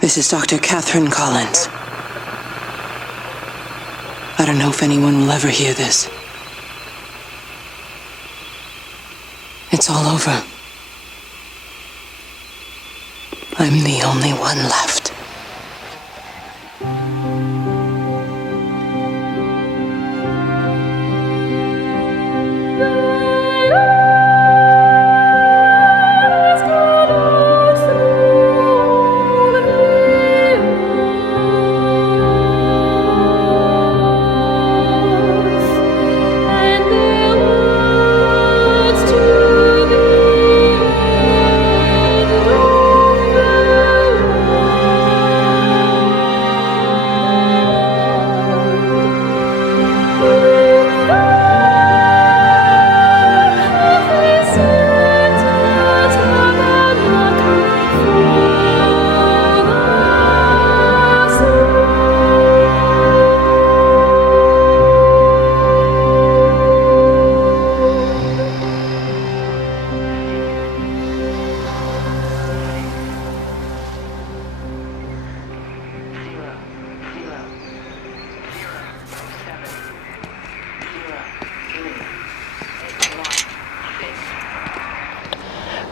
This is Dr. Catherine Collins. I don't know if anyone will ever hear this. It's all over. I'm the only one left.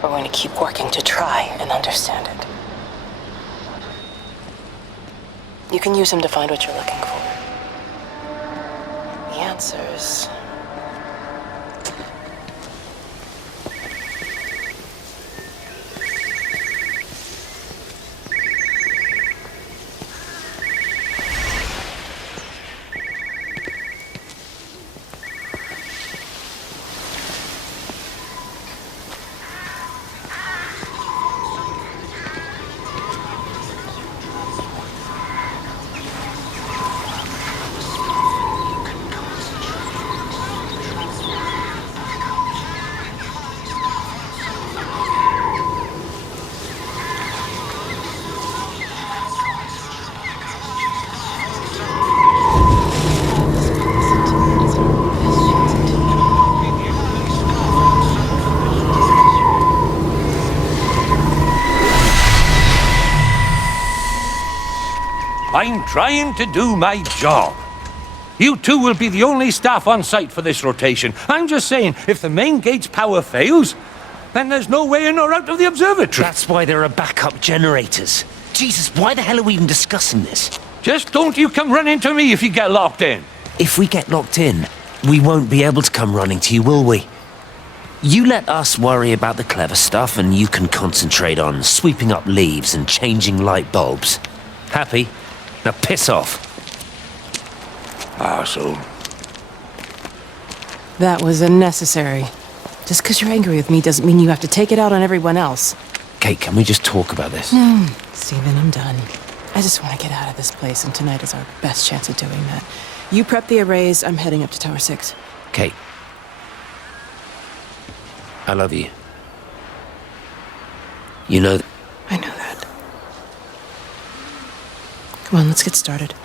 We're going to keep working to try and understand it. You can use them to find what you're looking for. The answers... I'm trying to do my job. You two will be the only staff on site for this rotation. I'm just saying, if the main gate's power fails, then there's no way in or out of the observatory. That's why there are backup generators. Jesus, why the hell are we even discussing this? Just don't you come running to me if you get locked in. If we get locked in, we won't be able to come running to you, will we? You let us worry about the clever stuff, and you can concentrate on sweeping up leaves and changing light bulbs. Happy? Now piss off. Arsehole. That was unnecessary. Just because you're angry with me doesn't mean you have to take it out on everyone else. Kate, can we just talk about this? No, Steven, I'm done. I just want to get out of this place, and tonight is our best chance of doing that. You prep the arrays, I'm heading up to Tower 6. Kate. I love you. You know... I know that. Come on, let's get started.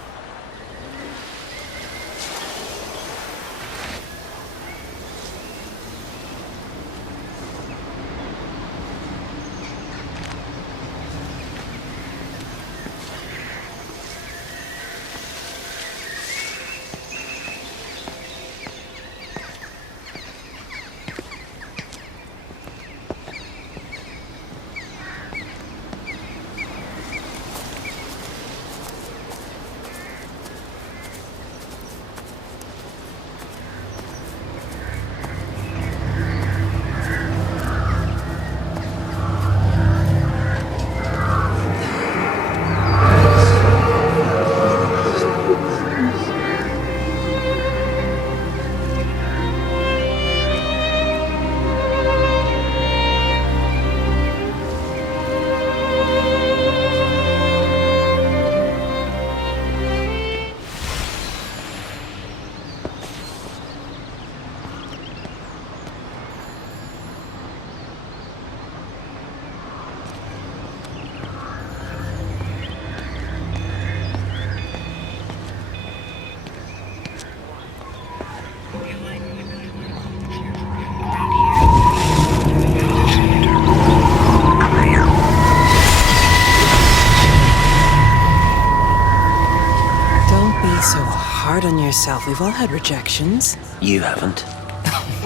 hard on yourself. We've all had rejections. You haven't.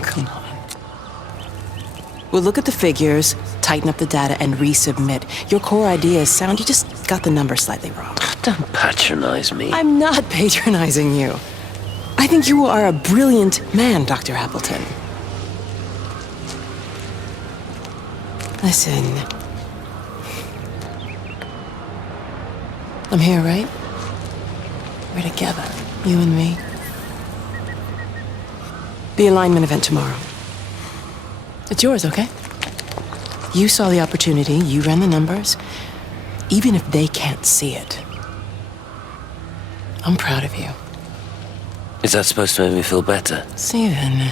Come on. We'll look at the figures, tighten up the data, and resubmit. Your core idea is sound, you just got the number slightly wrong. Don't patronize me. I'm not patronizing you. I think you are a brilliant man, Dr. Appleton. Listen. I'm here, right? We're together, you and me. The alignment event tomorrow. It's yours, okay? You saw the opportunity, you ran the numbers. Even if they can't see it, I'm proud of you. Is that supposed to make me feel better? Steven.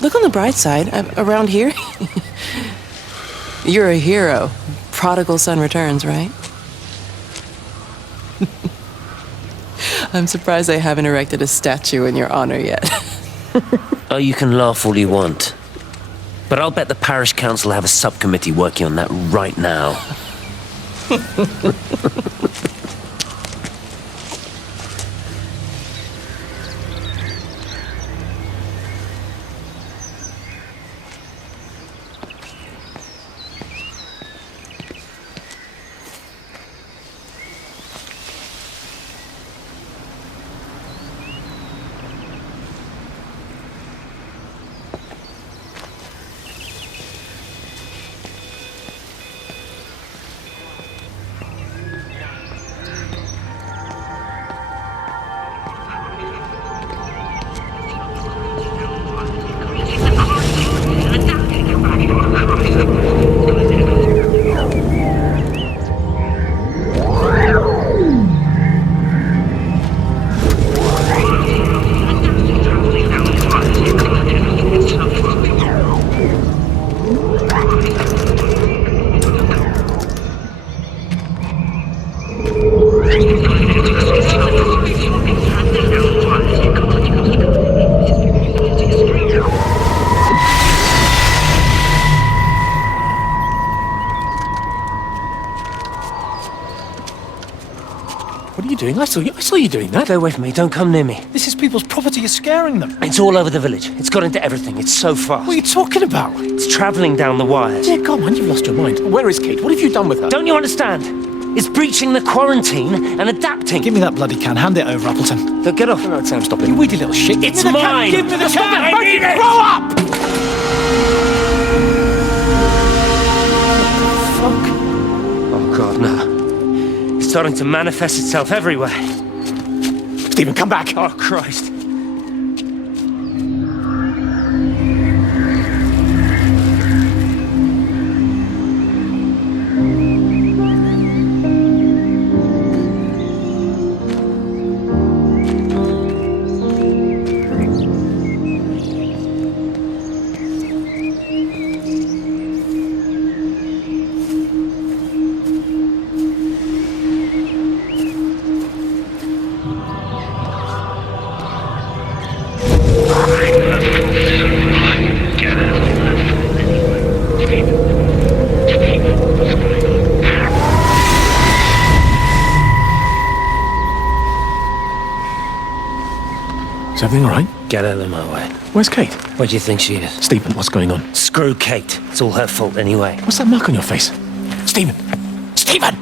Look on the bright side. Around here, you're a hero. Prodigal son returns, right? I'm surprised they haven't erected a statue in your honor yet. Oh, you can laugh all you want. But I'll bet the parish council have a subcommittee working on that right now. I saw you doing that. Stay away from me, don't come near me. This is people's property, you're scaring them. It's all over the village. It's got into everything. It's so fast. What are you talking about? It's travelling down the wires. Yeah, come on, you've lost your mind. Where is Kate? What have you done with her? Don't you understand? It's breaching the quarantine and adapting. Give me that bloody can. Hand it over, Appleton. Look, get off. No, Sam, stop it. You weedy little shit. It's Give me the mine. Can. Give me the Stop can. it. I need it. Grow up! Fuck. Oh, God, no. It's starting to manifest itself everywhere. Stephen, come back. Oh, Christ. Is everything all right? Get out of my way. Where's Kate? Where do you think she is? Stephen, what's going on? Screw Kate. It's all her fault anyway. What's that mark on your face? Stephen! Stephen!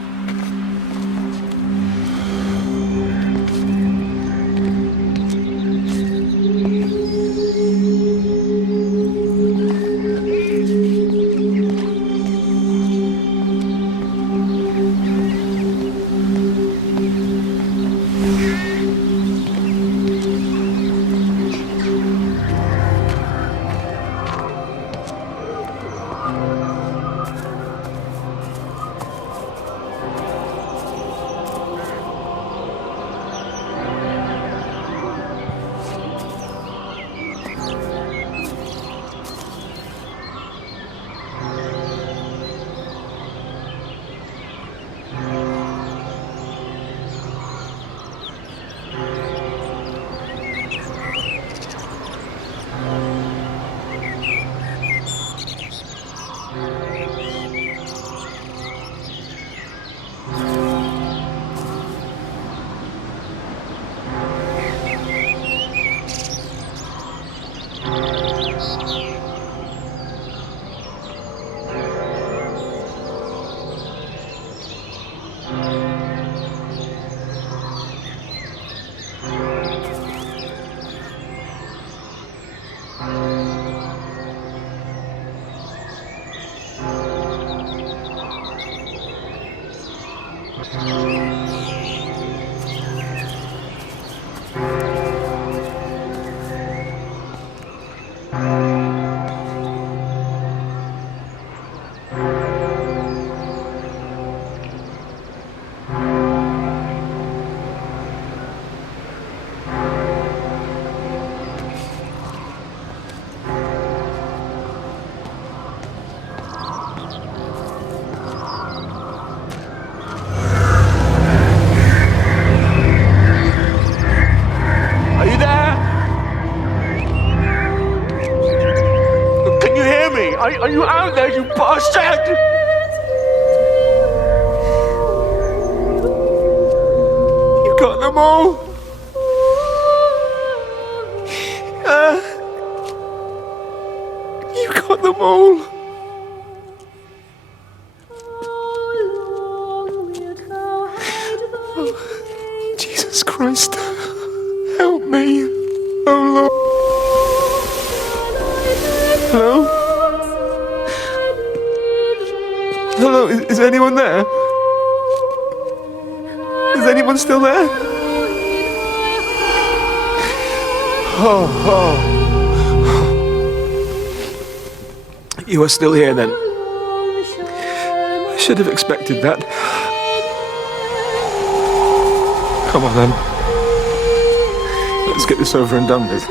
Are you out there, you bastard? You got them all? You got them all? Oh, Jesus Christ. Help me. Oh, Lord. Hello? Hello, is anyone there? Is anyone still there? Oh. You are still here then. I should have expected that. Come on then. Let's get this over and done with.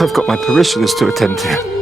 I've got my parishioners to attend to.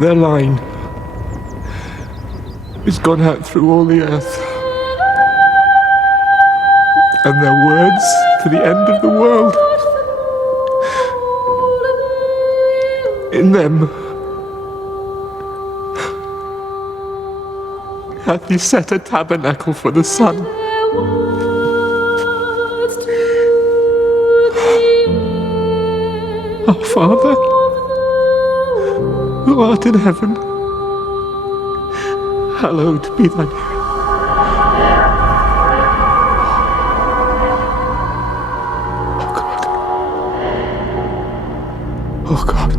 Their line has gone out through all the earth, and their words to the end of the world. In them hath he set a tabernacle for the sun. Our Father, who art in heaven, hallowed be thy name. Oh God.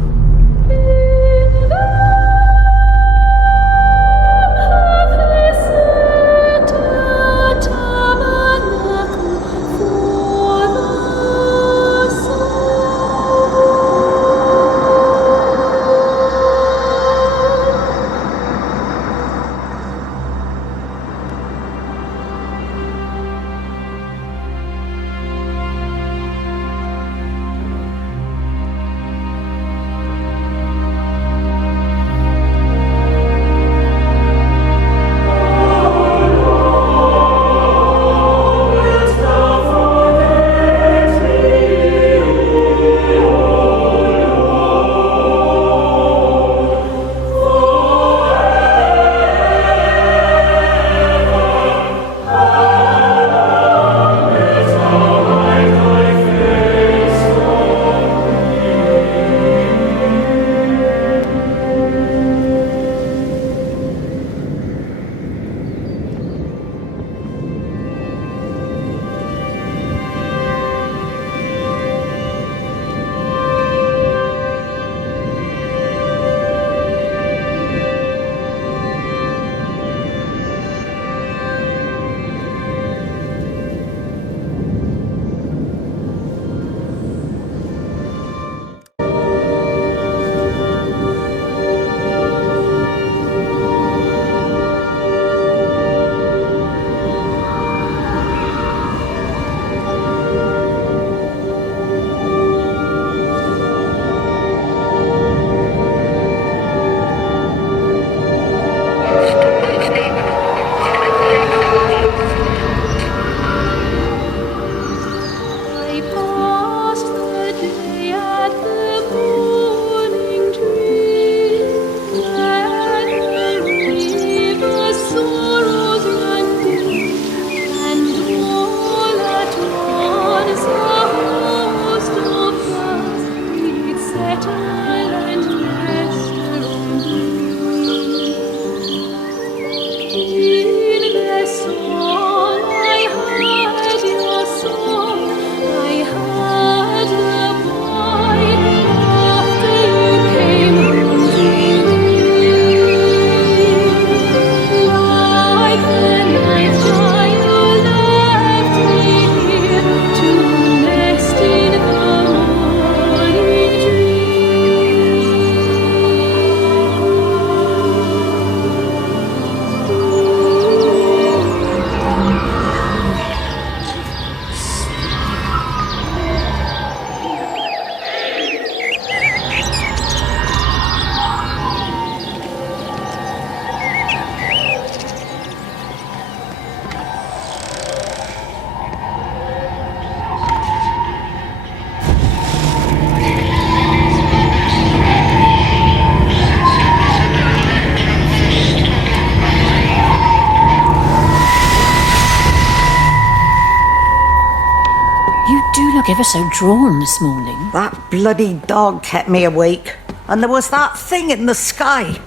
You do look ever so drawn this morning. That bloody dog kept me awake. And there was that thing in the sky.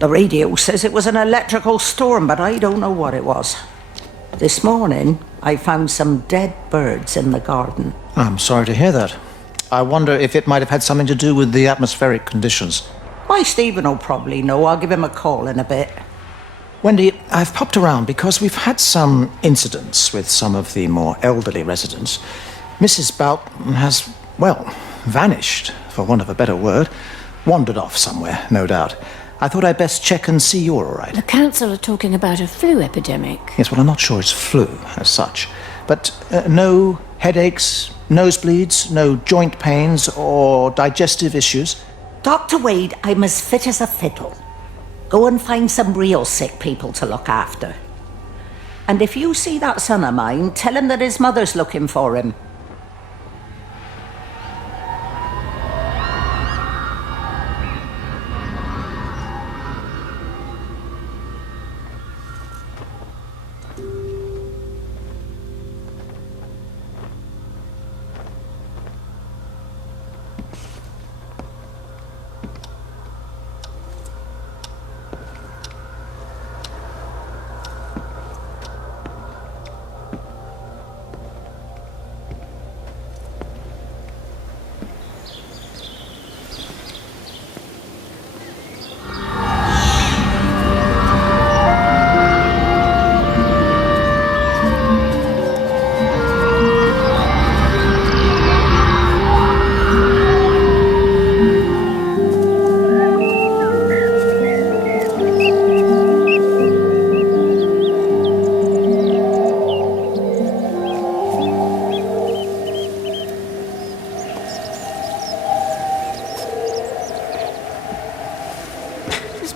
The radio says it was an electrical storm, but I don't know what it was. This morning, I found some dead birds in the garden. I'm sorry to hear that. I wonder if it might have had something to do with the atmospheric conditions. Why, Stephen will probably know. I'll give him a call in a bit. Wendy, I've popped around because we've had some incidents with some of the more elderly residents. Mrs. Bout has, well, vanished, for want of a better word. Wandered off somewhere, no doubt. I thought I'd best check and see you're all right. The council are talking about a flu epidemic. Yes, well, I'm not sure it's flu as such. But no headaches, nosebleeds, no joint pains or digestive issues? Dr. Wade, I'm as fit as a fiddle. Go and find some real sick people to look after. And if you see that son of mine, tell him that his mother's looking for him.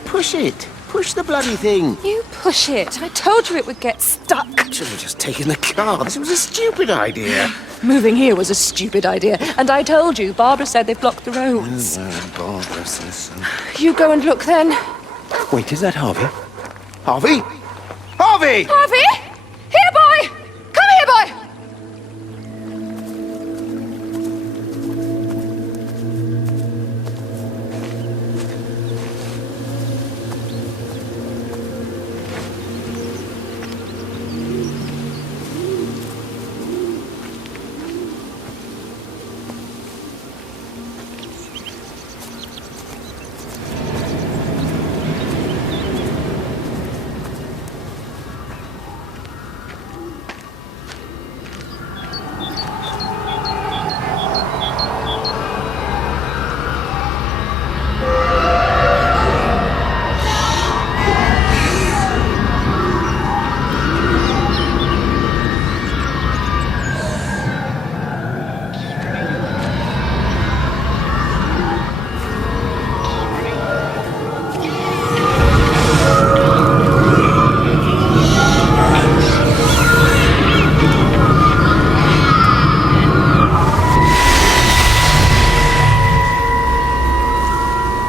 Push it. Push the bloody thing. You push it. I told you it would get stuck. Should have just taken the cards. It was a stupid idea. Moving here was a stupid idea. And I told you, Barbara said they blocked the roads. Barbara says so. You go and look then. Wait, is that Harvey? Harvey? Harvey! Harvey! Here, boy! Come here, boy!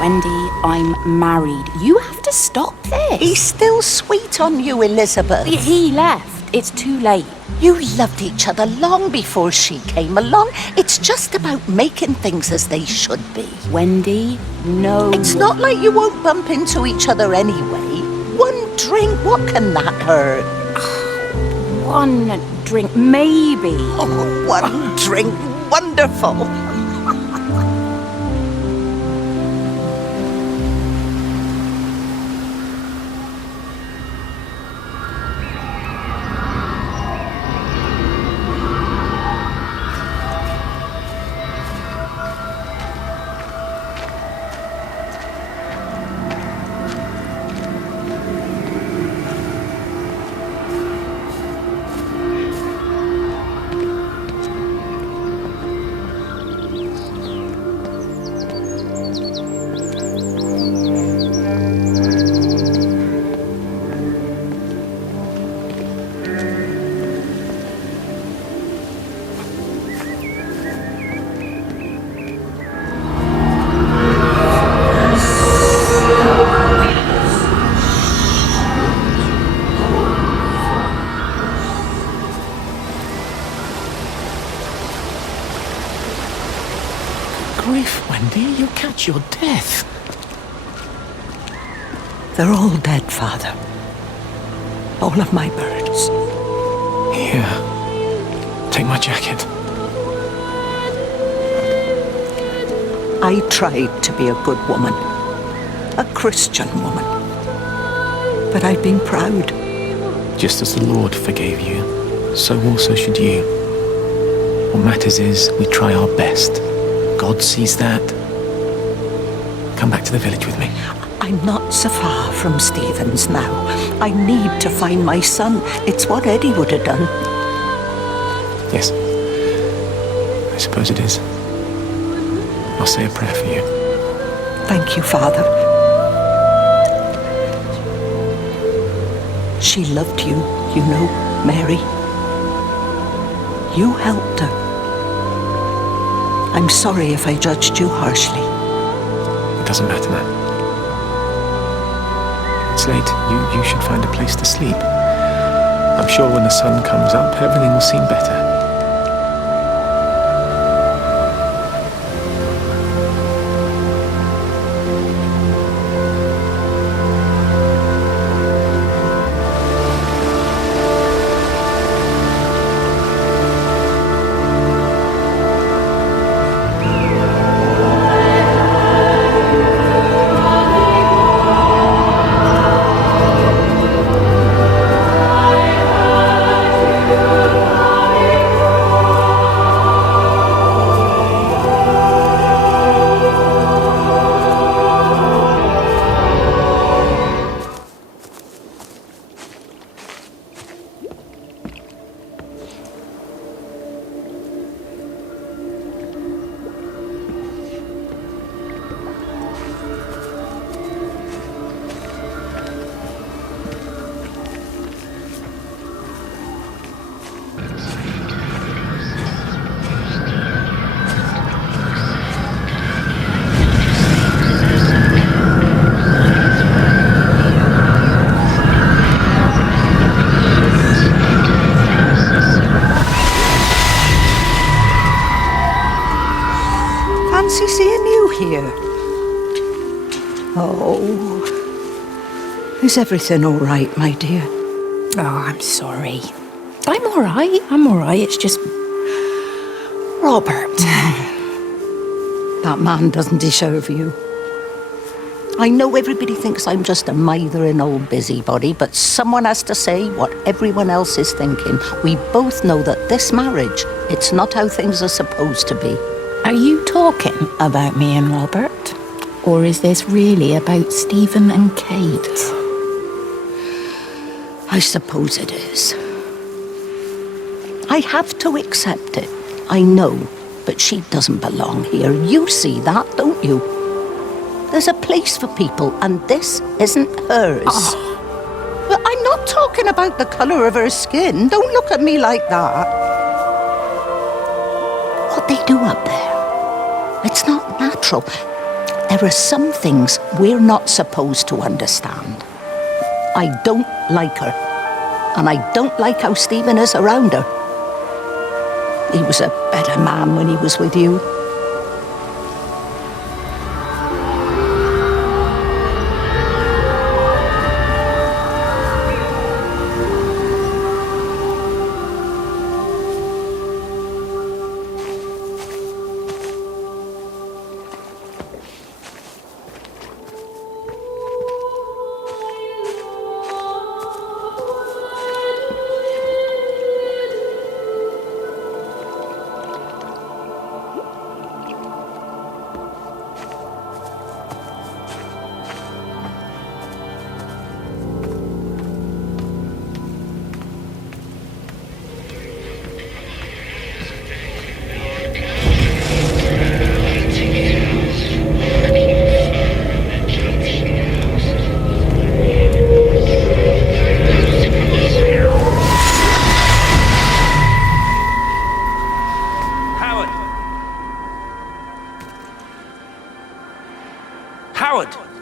Wendy, I'm married. You have to stop this. He's still sweet on you, Elizabeth. He left. It's too late. You loved each other long before she came along. It's just about making things as they should be. Wendy, no. It's not like you won't bump into each other anyway. One drink, what can that hurt? One drink, maybe. Oh, one drink, wonderful. grief, Wendy. You'll catch your death. They're all dead, Father. All of my birds. Here. Take my jacket. I tried to be a good woman. A Christian woman. But I've been proud. Just as the Lord forgave you, so also should you. What matters is we try our best. God sees that. Come back to the village with me. I'm not so far from Stephen's now. I need to find my son. It's what Eddie would have done. Yes. I suppose it is. I'll say a prayer for you. Thank you, Father. She loved you, you know, Mary. You helped her. I'm sorry if I judged you harshly. It doesn't matter now. It's late. You should find a place to sleep. I'm sure when the sun comes up, everything will seem better. Fancy seeing you here. Oh, is everything all right, my dear? Oh, I'm sorry. I'm all right. It's just... Robert. That man doesn't deserve you. I know everybody thinks I'm just a mithering old busybody, but someone has to say what everyone else is thinking. We both know that this marriage, it's not how things are supposed to be. Are you talking about me and Robert? Or is this really about Stephen and Kate? I suppose it is. I have to accept it. I know, but she doesn't belong here. You see that, don't you? There's a place for people, and this isn't hers. Oh. Well, I'm not talking about the colour of her skin. Don't look at me like that. What they do up there, it's not natural. There are some things we're not supposed to understand. I don't like her, and I don't like how Stephen is around her. He was a better man when he was with you.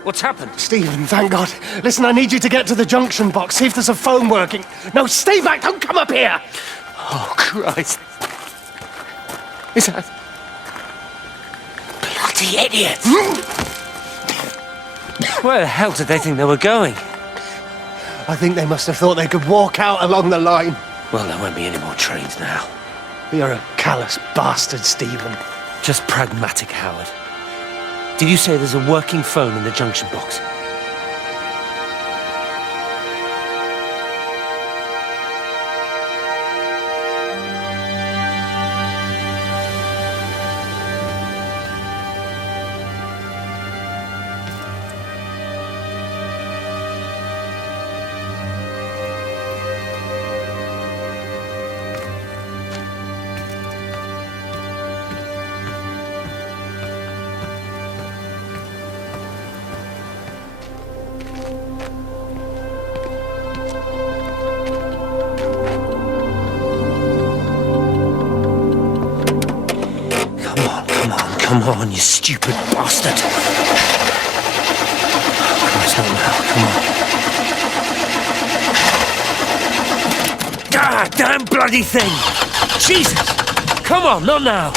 What's happened? Stephen, thank God. Listen, I need you to get to the junction box, see if there's a phone working. No, stay back, don't come up here! Oh, Christ. Is that... Dirty idiots! Where the hell did they think they were going? I think they must have thought they could walk out along the line. Well, there won't be any more trains now. You're a callous bastard, Stephen. Just pragmatic, Howard. Did you say there's a working phone in the junction box? Come on, you stupid bastard! Christ, not now, come on. God damn bloody thing! Jesus! Come on, not now!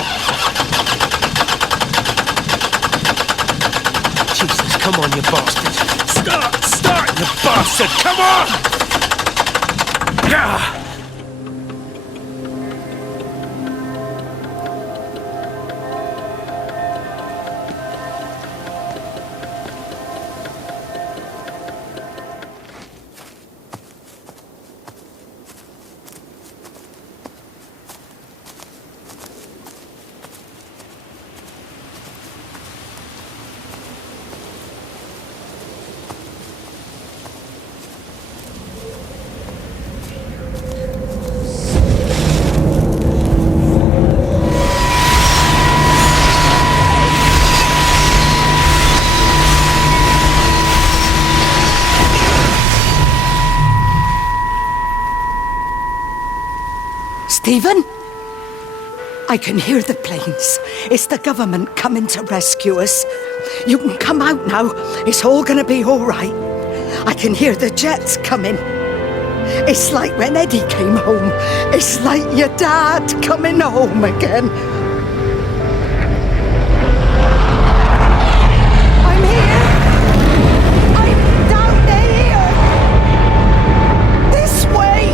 Jesus, come on, you bastard! Start, you bastard! Come on! Ah! Stephen? I can hear the planes. It's the government coming to rescue us. You can come out now. It's all gonna be all right. I can hear the jets coming. It's like when Eddie came home. It's like your dad coming home again. I'm here. I'm down here. This way.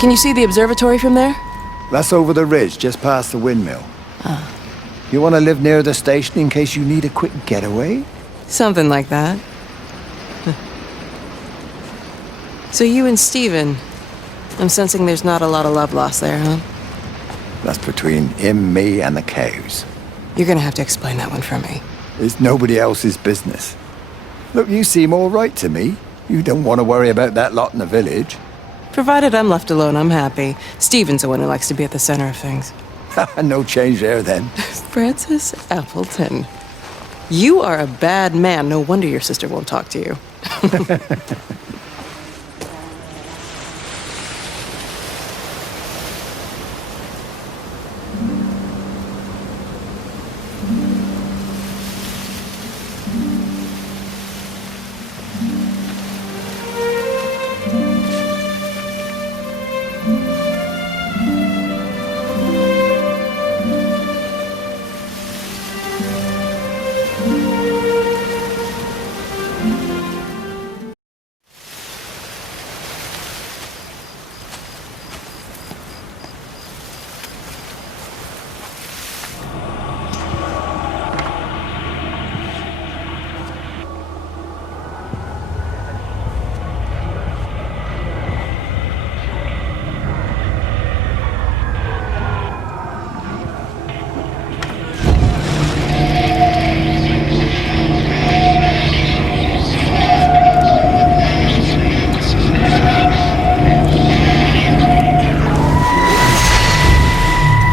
Can you see the observatory from there? That's over the ridge, just past the windmill. Ah. You want to live near the station in case you need a quick getaway? Something like that. So you and Stephen, I'm sensing there's not a lot of love lost there, huh? That's between him, me, and the cows. You're gonna have to explain that one for me. It's nobody else's business. Look, you seem all right to me. You don't want to worry about that lot in the village. Provided I'm left alone, I'm happy. Stephen's the one who likes to be at the center of things. No change there, then. Francis Appleton. You are a bad man. No wonder your sister won't talk to you.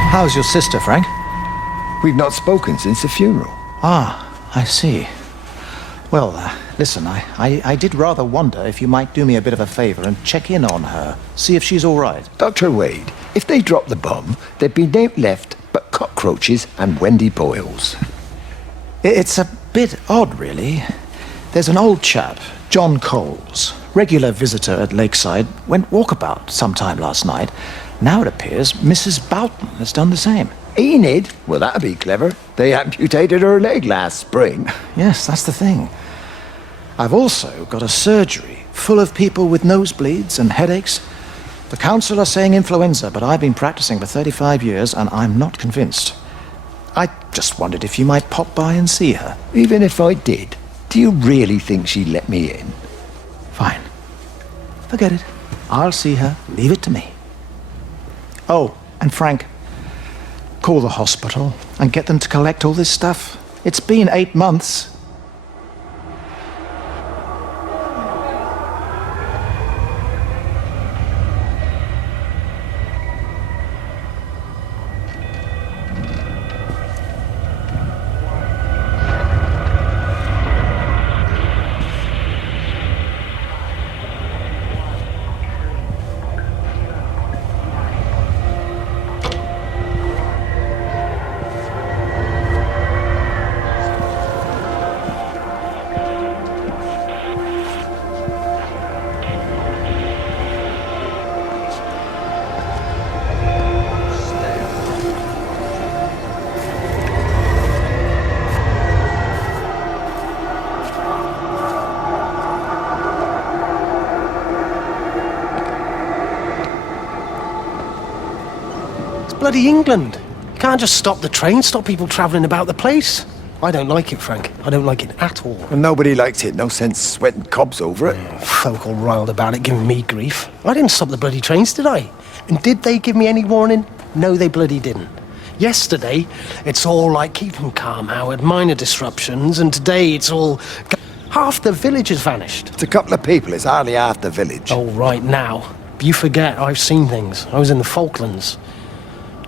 How's your sister, Frank? We've not spoken since the funeral. Ah, I see. Well, listen, I did rather wonder if you might do me a bit of a favor and check in on her, see if she's all right. Dr. Wade, if they dropped the bomb, there'd be naught left but cockroaches and Wendy Boyles. It's a bit odd, really. There's an old chap, John Coles, regular visitor at Lakeside, went walkabout sometime last night. Now it appears Mrs. Boughton has done the same. Enid? Well, that'd be clever. They amputated her leg last spring. Yes, that's the thing. I've also got a surgery full of people with nosebleeds and headaches. The council are saying influenza, but I've been practicing for 35 years and I'm not convinced. I just wondered if you might pop by and see her. Even if I did, do you really think she'd let me in? Fine. Forget it. I'll see her. Leave it to me. Oh, and Frank, call the hospital and get them to collect all this stuff. It's been 8 months. Bloody England. You can't just stop the train, stop people travelling about the place. I don't like it, Frank. I don't like it at all. Well, nobody likes it. No sense sweating cobs over it. Folk all riled about it, giving me grief. I didn't stop the bloody trains, did I? And did they give me any warning? No, they bloody didn't. Yesterday, it's all like, keep them calm, Howard, minor disruptions, and today it's all... Half the village has vanished. It's a couple of people. It's hardly half the village. Oh, right now. But you forget, I've seen things. I was in the Falklands.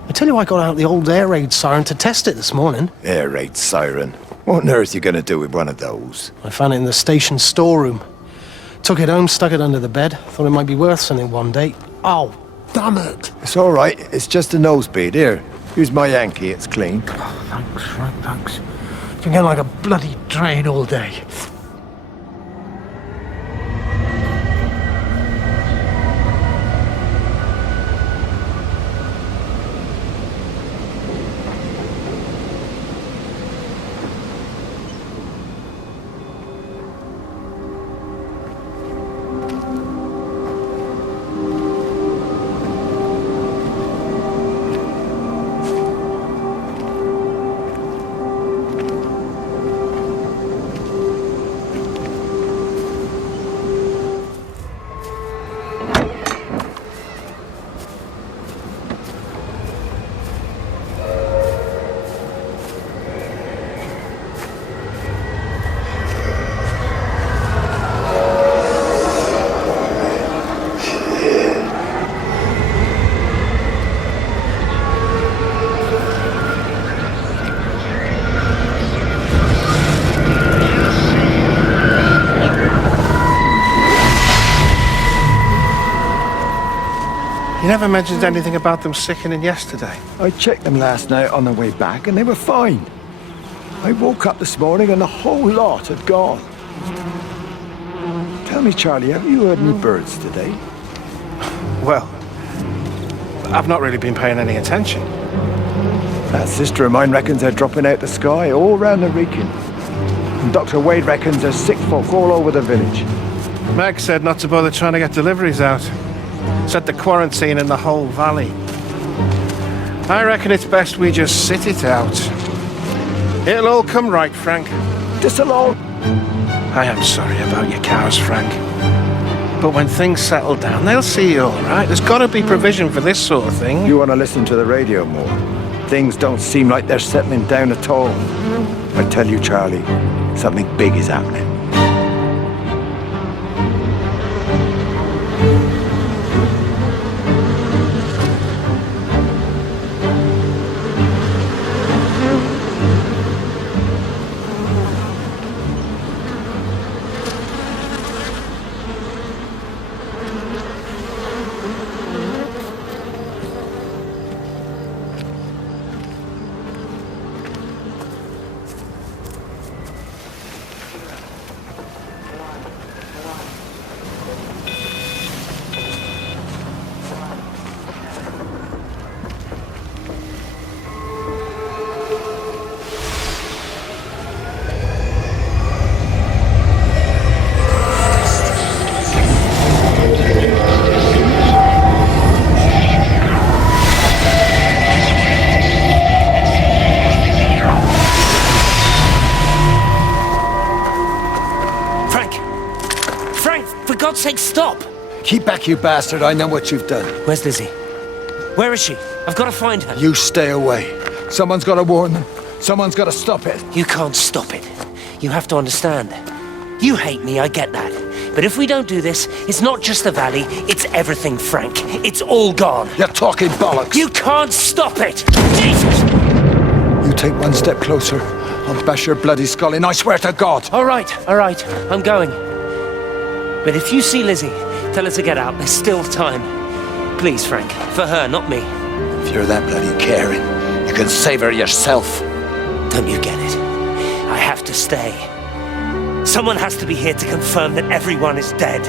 I tell you, I got out the old air raid siren to test it this morning. Air raid siren? What on earth are you going to do with one of those? I found it in the station storeroom. Took it home, stuck it under the bed. Thought it might be worth something one day. Oh, damn it. It's all right. It's just a nosebleed. Here, use my Yankee. It's clean. Oh, thanks, Frank, thanks. Been getting like a bloody train all day. You never mentioned anything about them sickening yesterday. I checked them last night on the way back and they were fine. I woke up this morning and the whole lot had gone. Tell me, Charlie, have you heard any birds today? Well, I've not really been paying any attention. That sister of mine reckons they're dropping out the sky all round the Wrekin. And Dr. Wade reckons there's sick folk all over the village. Meg said not to bother trying to get deliveries out. Said the quarantine in the whole valley. I reckon it's best we just sit it out. It'll all come right, Frank. Just alone. I am sorry about your cows, Frank. But when things settle down, they'll see you all right. There's got to be provision for this sort of thing. You want to listen to the radio more? Things don't seem like they're settling down at all. I tell you, Charlie, something big is happening. God's sake, stop! Keep back, you bastard. I know what you've done. Where's Lizzie? Where is she? I've got to find her. You stay away. Someone's got to warn them. Someone's got to stop it. You can't stop it. You have to understand. You hate me, I get that. But if we don't do this, it's not just the valley, it's everything, Frank. It's all gone. You're talking bollocks. You can't stop it! Jesus! You take one step closer, I'll bash your bloody skull in, I swear to God. All right, I'm going. But if you see Lizzie, tell her to get out. There's still time. Please, Frank. For her, not me. If you're that bloody caring, you can save her yourself. Don't you get it? I have to stay. Someone has to be here to confirm that everyone is dead.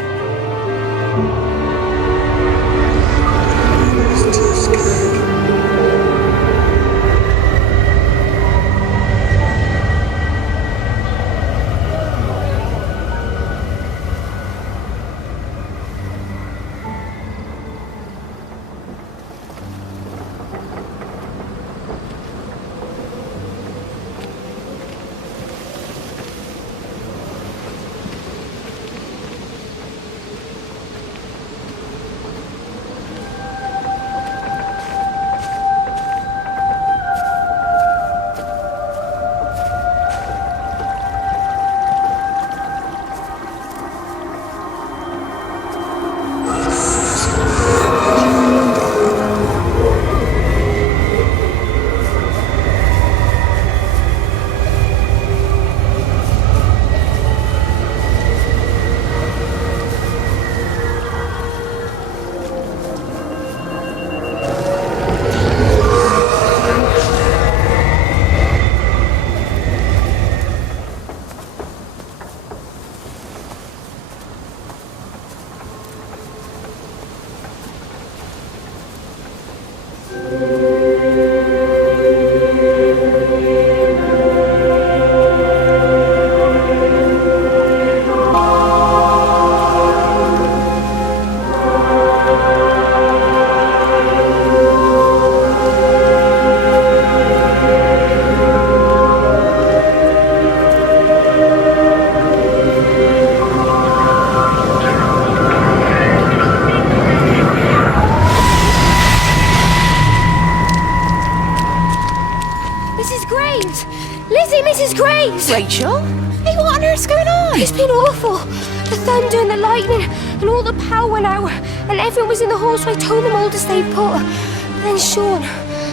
Rachel? Hey, what on earth's going on? It's been awful. The thunder and the lightning and all the power went out and everyone was in the hall, so I told them all to stay put. But then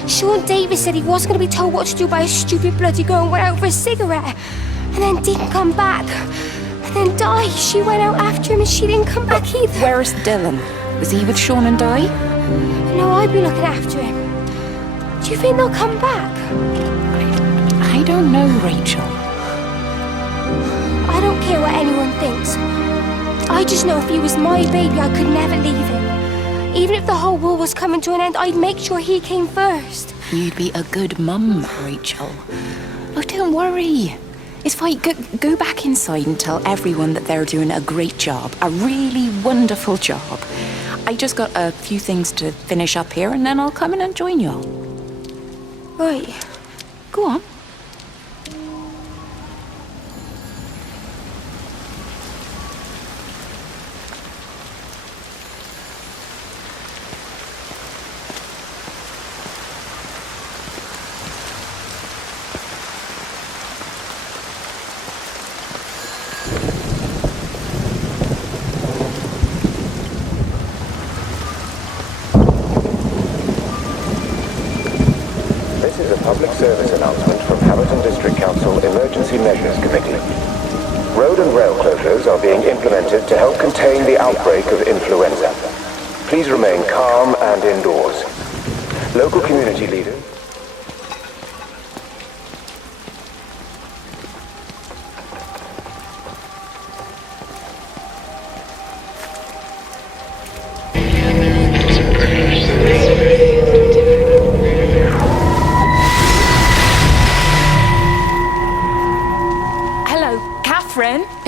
Sean Davis said he wasn't going to be told what to do by a stupid bloody girl and went out for a cigarette. And then didn't come back. And then Di, she went out after him and she didn't come back either. Where's Dylan? Was he with Sean and Di? No, I'd be looking after him. Do you think they'll come back? I don't know, Rachel. I don't care what anyone thinks. I just know if he was my baby, I could never leave him. Even if the whole world was coming to an end, I'd make sure he came first. You'd be a good mum, Rachel. Oh, don't worry. It's fine. Go back inside and tell everyone that they're doing a great job. A really wonderful job. I just got a few things to finish up here, and then I'll come in and join you all. Right. Go on. Public service announcement from Hamilton District Council Emergency Measures Committee. Road and rail closures are being implemented to help contain the outbreak of influenza. Please remain calm and indoors. Local community leaders...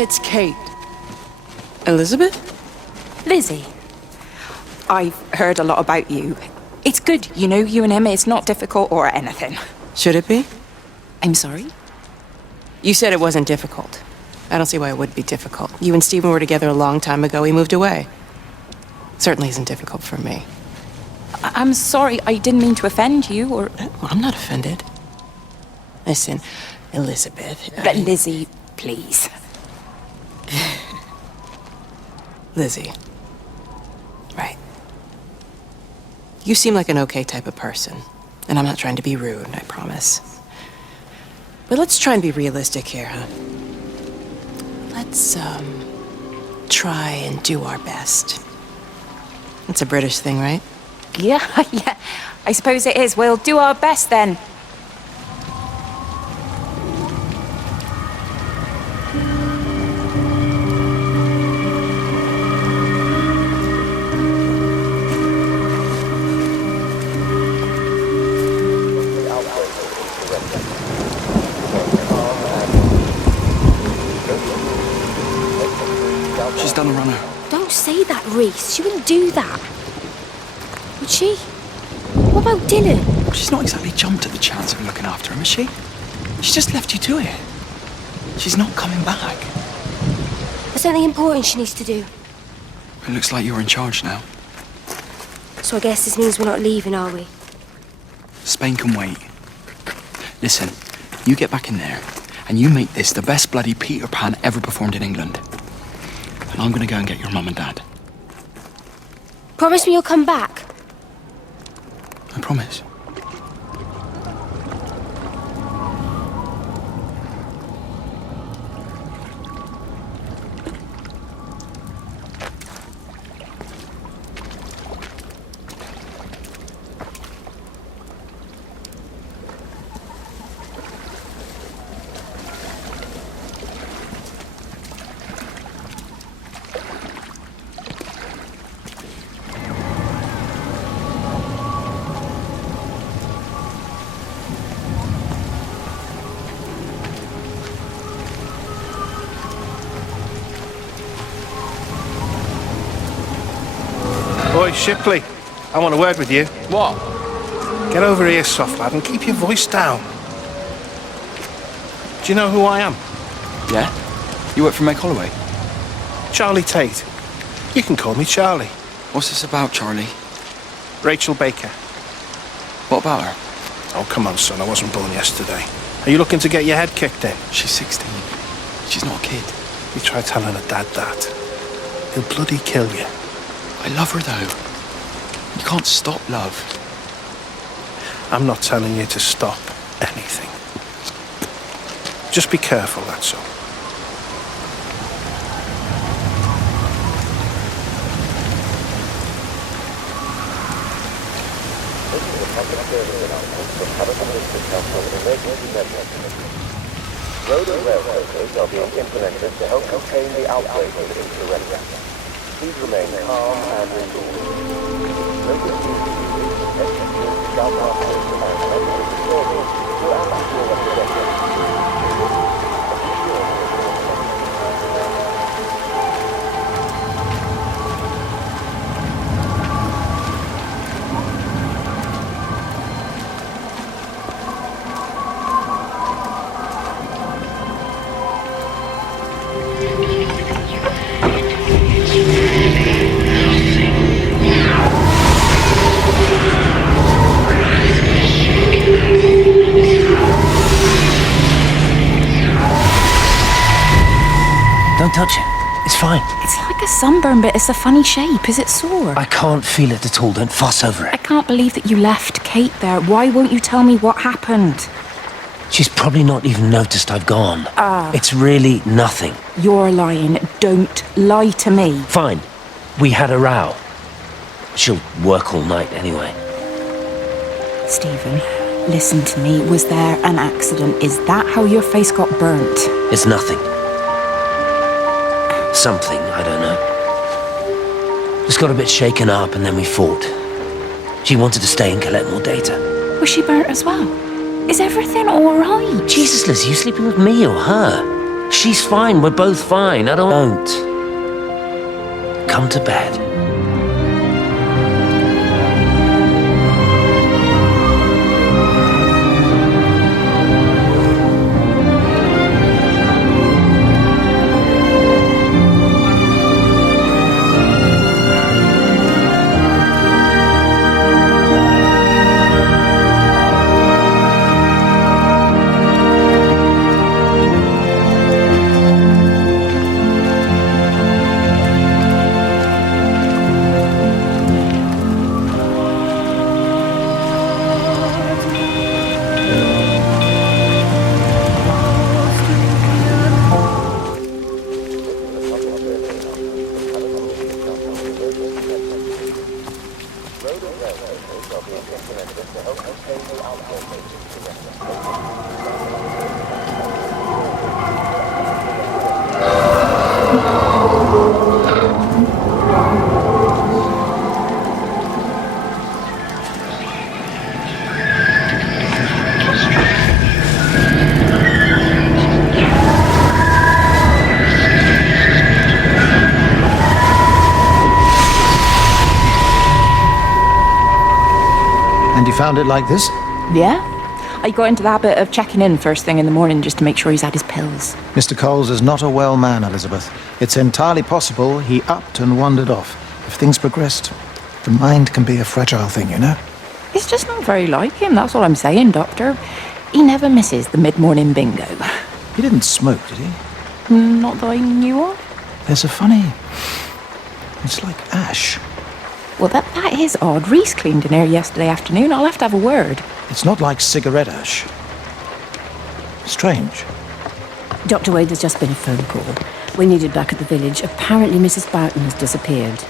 It's Kate. Elizabeth? Lizzie. I've heard a lot about you. It's good, you know, you and him. It's not difficult or anything. Should it be? I'm sorry? You said it wasn't difficult. I don't see why it would be difficult. You and Stephen were together a long time ago. He moved away. Certainly isn't difficult for me. I'm sorry. I didn't mean to offend you, or... Well, I'm not offended. Listen, Elizabeth... Lizzie, please. Lizzie. Right. You seem like an okay type of person. And I'm not trying to be rude, I promise. But let's try and be realistic here, huh? Let's, try and do our best. It's a British thing, right? Yeah, I suppose it is. We'll do our best then. She's done a runner. Don't say that, Reese. She wouldn't do that. Would she? What about Dylan? She's not exactly jumped at the chance of looking after him, is she? She just left you to it. She's not coming back. There's something important she needs to do. It looks like you're in charge now. So I guess this means we're not leaving, are we? Spain can wait. Listen, you get back in there, and you make this the best bloody Peter Pan ever performed in England. And I'm gonna go and get your mum and dad. Promise me you'll come back. I promise. Boy, Shipley, I want a word with you. What? Get over here, soft lad, and keep your voice down. Do you know who I am? Yeah? You work for Meg Holloway? Charlie Tate. You can call me Charlie. What's this about, Charlie? Rachel Baker. What about her? Oh, come on, son, I wasn't born yesterday. Are you looking to get your head kicked in? She's 16. She's not a kid. You try telling her dad that. He'll bloody kill you. I love her, though. You can't stop love. I'm not telling you to stop anything. Just be careful, that's all. Public service announcement from Hamilton District Council Emergency Measures Committee. Road and rail closures are being implemented to help contain the outbreak of influenza. Please remain calm and indoors. Local communities, educators, scoutmasters, and medical facilities will act your representatives. Don't touch it. It's fine. It's like a sunburn, but it's a funny shape. Is it sore? I can't feel it at all. Don't fuss over I it. can't believe that you left Kate there. Why won't you tell me what happened? She's probably not even noticed I've gone. It's really nothing. You're lying. Don't lie to me. Fine. We had a row. She'll work all night anyway. Stephen, listen to me. Was there an accident? Is that how your face got burnt? It's nothing. Something, I don't know. Just got a bit shaken up and then we fought. She wanted to stay and collect more data. Was she burnt as well? Is everything all right? Jesus, Liz, are you sleeping with me or her? She's fine, we're both fine. I don't. Come to bed. Found it like this? Yeah. I got into the habit of checking in first thing in the morning just to make sure he's had his pills. Mr. Coles is not a well man, Elizabeth. It's entirely possible he upped and wandered off. If things progressed, the mind can be a fragile thing, you know? It's just not very like him, that's all I'm saying, Doctor. He never misses the mid-morning bingo. He didn't smoke, did he? Not that I knew of. There's a funny... It's like ash. Well, that is odd. Reese cleaned in here yesterday afternoon. I'll have to have a word. It's not like cigarette ash. Strange. Dr. Wade, there's just been a phone call. We're needed back at the village. Apparently Mrs. Boughton has disappeared.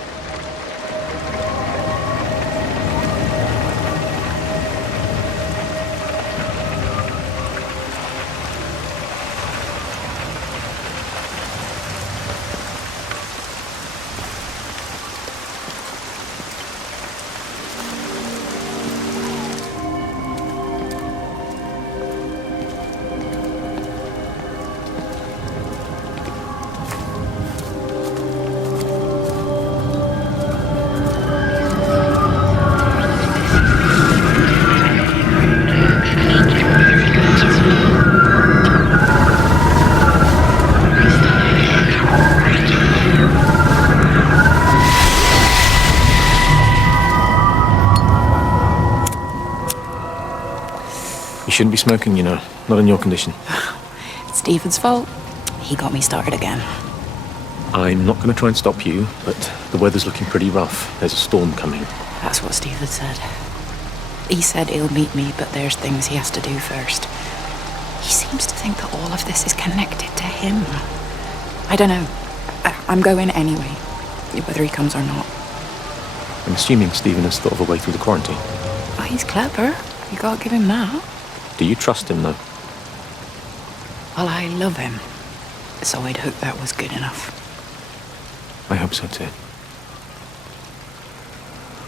You shouldn't be smoking, you know. Not in your condition. It's Stephen's fault. He got me started again. I'm not going to try and stop you, but the weather's looking pretty rough. There's a storm coming. That's what Stephen said. He said he'll meet me, but there's things he has to do first. He seems to think that all of this is connected to him. I don't know. I'm going anyway, whether he comes or not. I'm assuming Stephen has thought of a way through the quarantine. I he's clever. You gotta give him that. Do you trust him, though? Well, I love him. So I'd hope that was good enough. I hope so, too.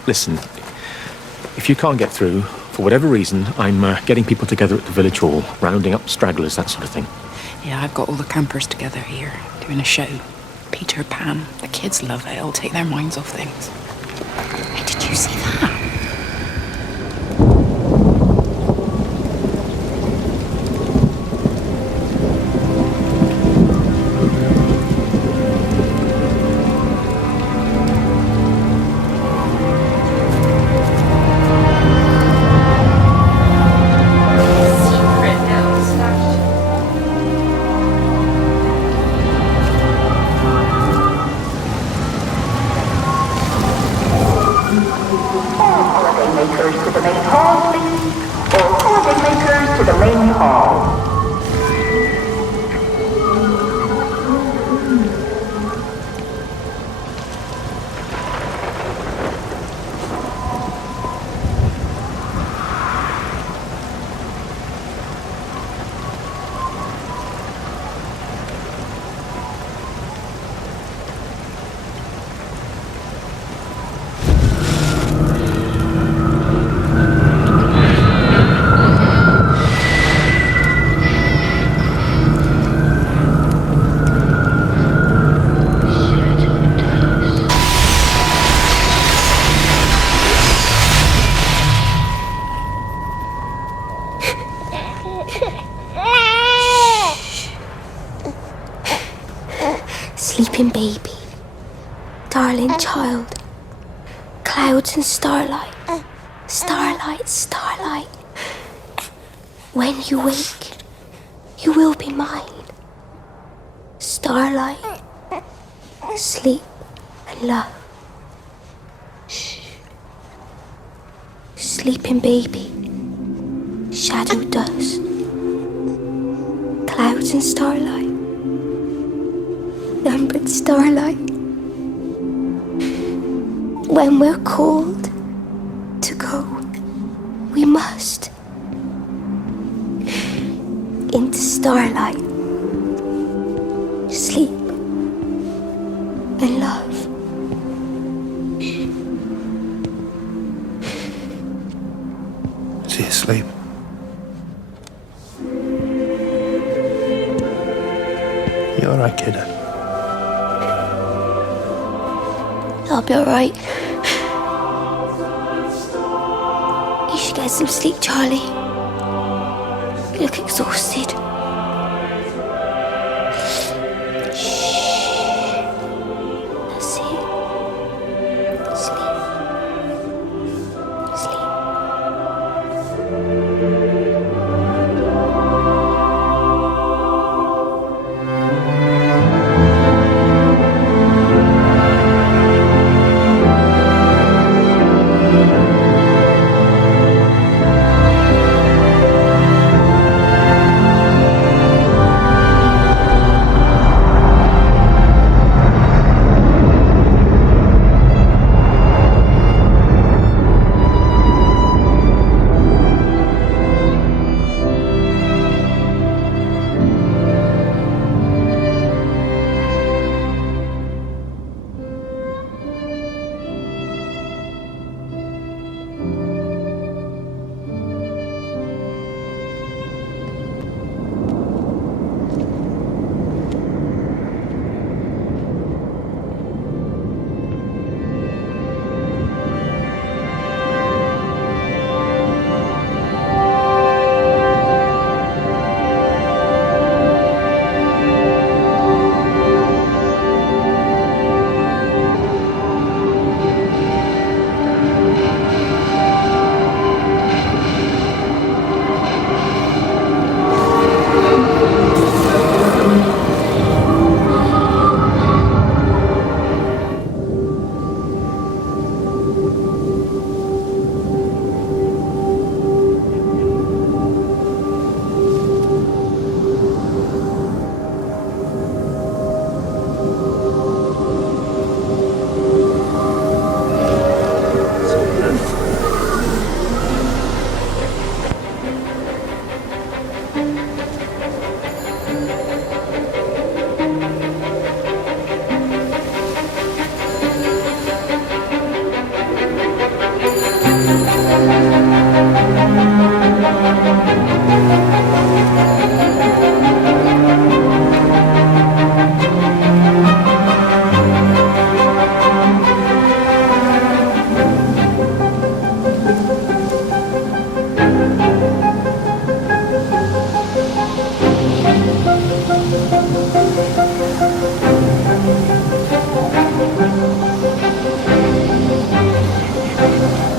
Listen, if you can't get through, for whatever reason, I'm getting people together at the village hall, rounding up stragglers, that sort of thing. Yeah, I've got all the campers together here, doing a show. Peter Pan. The kids love it. It'll take their minds off things. Hey, did you see that? Sleeping baby, darling child, clouds and starlight, starlight, starlight. When you wake, you will be mine. Starlight, sleep and love. Sleeping baby, shadow dust, clouds and starlight. Numbered starlight. When we're called to go, we must into starlight, sleep and love. Is he asleep? You all right, kiddo? I'll be alright. You should get some sleep, Charlie. You look exhausted. That's it. Sleep. Sleep.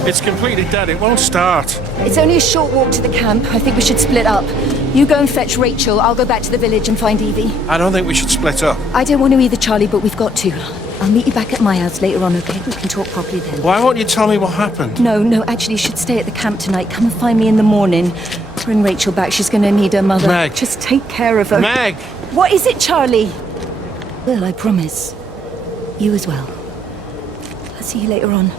It's completely dead. It won't start. It's only a short walk to the camp. I think we should split up. You go and fetch Rachel. I'll go back to the village and find Evie. I don't think we should split up. I don't want to either, Charlie, but we've got to. I'll meet you back at my house later on, okay? We can talk properly then. Why won't you tell me what happened? No, actually, you should stay at the camp tonight. Come and find me in the morning. Bring Rachel back. She's going to need her mother. Meg. Just take care of her. Meg! What is it, Charlie? Well, I promise. You as well. I'll see you later on.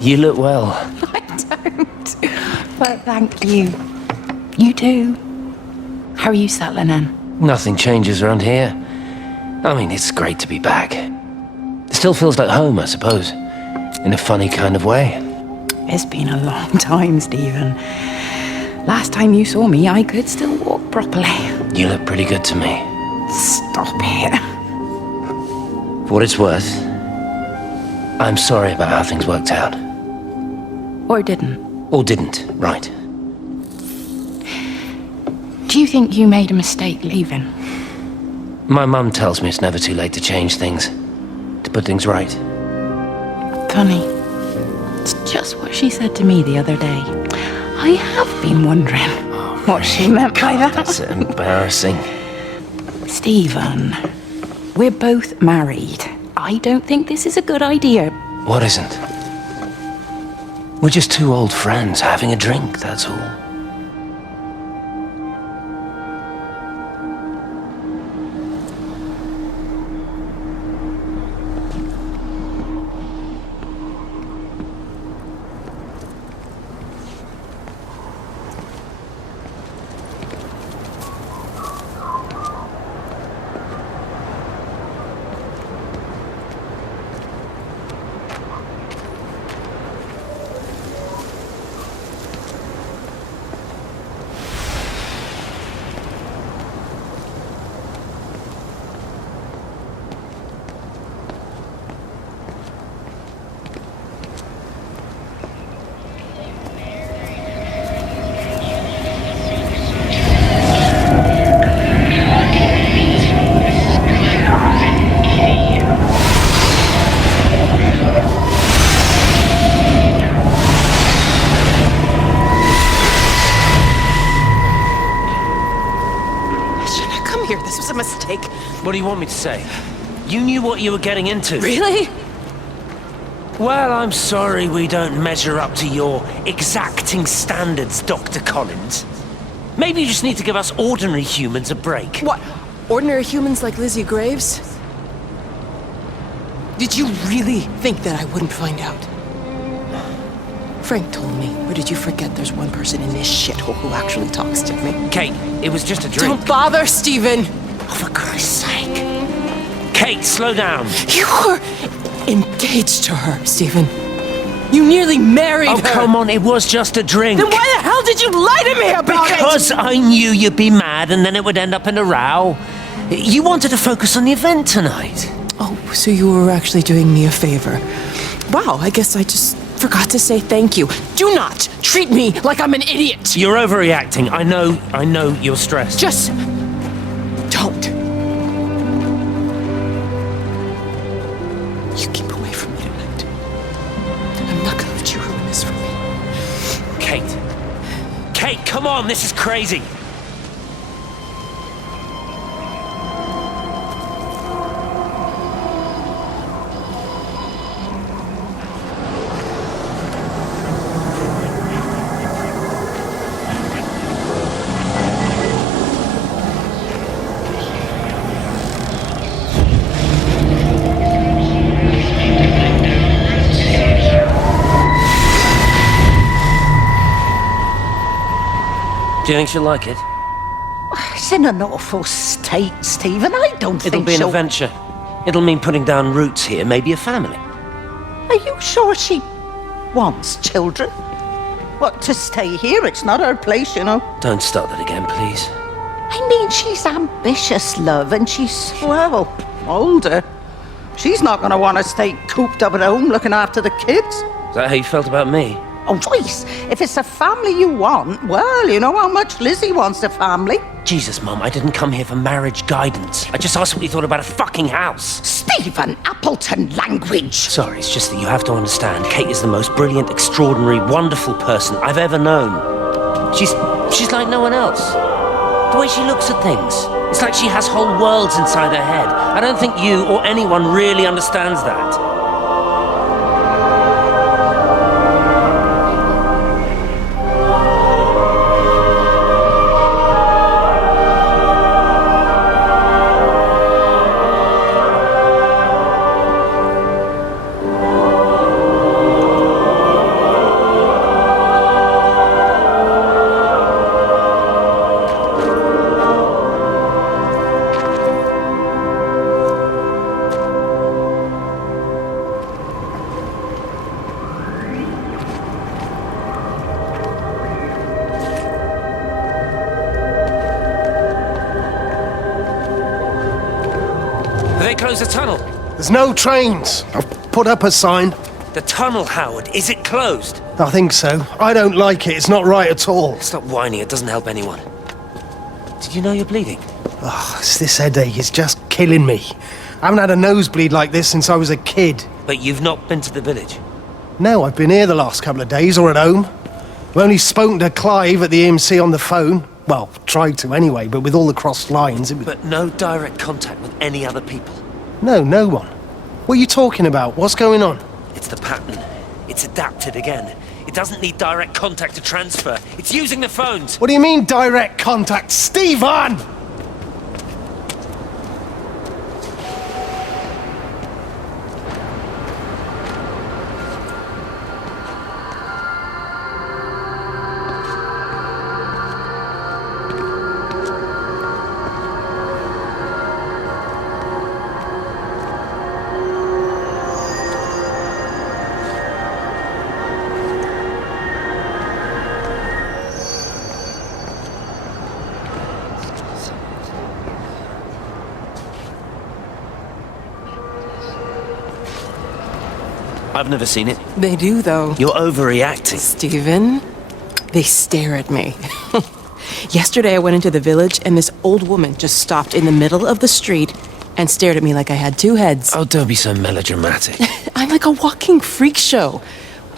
You look well. I don't. But thank you. You do. How are you settling in? Nothing changes around here. I mean, it's great to be back. It still feels like home, I suppose. In a funny kind of way. It's been a long time, Stephen. Last time you saw me, I could still walk properly. You look pretty good to me. Stop it. For what it's worth, I'm sorry about how things worked out. Or didn't. Or didn't, right. Do you think you made a mistake leaving? My mum tells me it's never too late to change things. To put things right. Funny. It's just what she said to me the other day. I have been wondering what she meant by that. That's embarrassing. Stephen, we're both married. I don't think this is a good idea. What isn't? We're just two old friends having a drink, that's all. What do you want me to say? You knew what you were getting into. Really? Well, I'm sorry we don't measure up to your exacting standards, Dr. Collins. Maybe you just need to give us ordinary humans a break. What? Ordinary humans like Lizzie Graves? Did you really think that I wouldn't find out? Frank told me, or did you forget there's one person in this shithole who actually talks to me? Kate, it was just a drink. Don't bother, Stephen! Oh, for Christ's sake. Kate, slow down. You were engaged to her, Stephen. You nearly married her. Oh, come on, it was just a drink. Then why the hell did you lie to me about it? Because I knew you'd be mad and then it would end up in a row. You wanted to focus on the event tonight. Oh, so you were actually doing me a favor. Wow, I guess I just forgot to say thank you. Do not treat me like I'm an idiot. You're overreacting. I know you're stressed. Just don't. You keep away from me tonight. I'm not gonna let you ruin this for me. Kate. Kate, come on, this is crazy. Do you think she'll like it? It's in an awful state, Stephen. I don't It'll think be an she'll... adventure. It'll mean putting down roots here, maybe a family. Are you sure she wants children? What, to stay here? It's not her place, you know. Don't start that again, please. I mean, she's ambitious, love, and she's, well, older. She's not going to want to stay cooped up at home looking after the kids. Is that how you felt about me? Oh, Joyce, if it's a family you want, well, you know how much Lizzie wants a family. Jesus, Mum, I didn't come here for marriage guidance. I just asked what you thought about a fucking house. Stephen Appleton language. Sorry, it's just that you have to understand, Kate is the most brilliant, extraordinary, wonderful person I've ever known. She's like no one else. The way she looks at things, it's like she has whole worlds inside her head. I don't think you or anyone really understands that. Close the tunnel. There's no trains. I've put up a sign. The tunnel, Howard, is it closed? I think so. I don't like it. It's not right at all. Stop whining, it doesn't help anyone. Did you know you're bleeding? Oh, this headache is just killing me. I haven't had a nosebleed like this since I was a kid. But you've not been to the village? No, I've been here the last couple of days, or at home. I've only spoken to Clive at the EMC on the phone. Well, tried to anyway, but with all the crossed lines, it was... But no direct contact with any other people? No, no one. What are you talking about? What's going on? It's the pattern. It's adapted again. It doesn't need direct contact to transfer. It's using the phones. What do you mean, direct contact? Stephen! I've never seen it. They do, though. You're overreacting. Stephen, they stare at me. Yesterday I went into the village and this old woman just stopped in the middle of the street and stared at me like I had two heads. Oh, don't be so melodramatic. I'm like a walking freak show.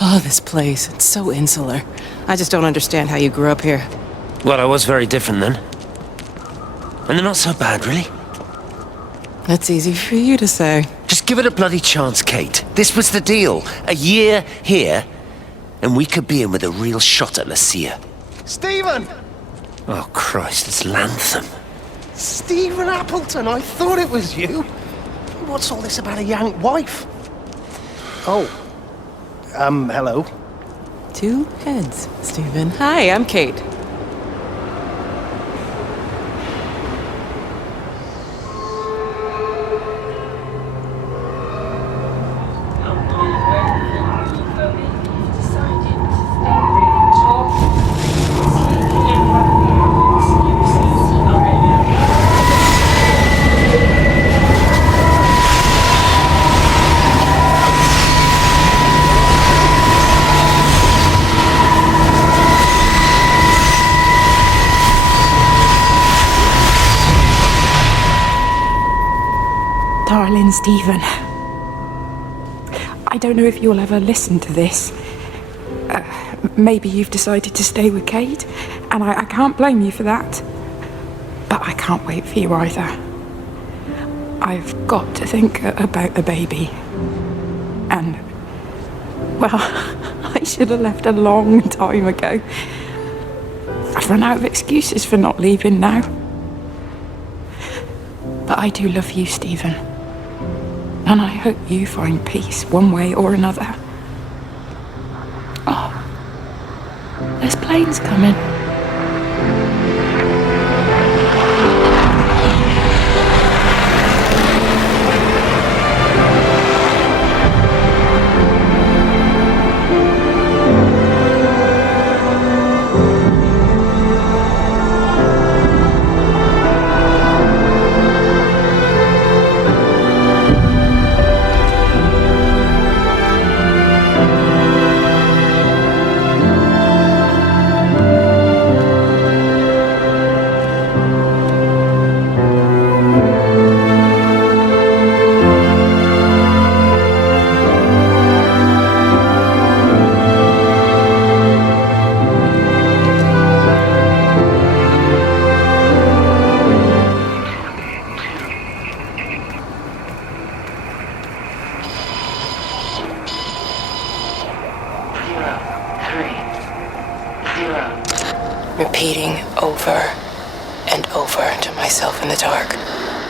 Oh, this place, it's so insular. I just don't understand how you grew up here. Well, I was very different then. And they're not so bad, really. That's easy for you to say. Just give it a bloody chance, Kate. This was the deal. A year here, and we could be in with a real shot at Lucia. Stephen! Oh, Christ, it's Lantham. Stephen Appleton, I thought it was you. What's all this about a Yank wife? Oh. Hello. Two heads, Stephen. Hi, I'm Kate. Darling Stephen, I don't know if you'll ever listen to this. Maybe you've decided to stay with Kate, and I can't blame you for that. But I can't wait for you either. I've got to think about the baby. And, well, I should have left a long time ago. I've run out of excuses for not leaving now. But I do love you, Stephen. And I hope you find peace one way or another. Oh, there's planes coming. over and over to myself in the dark,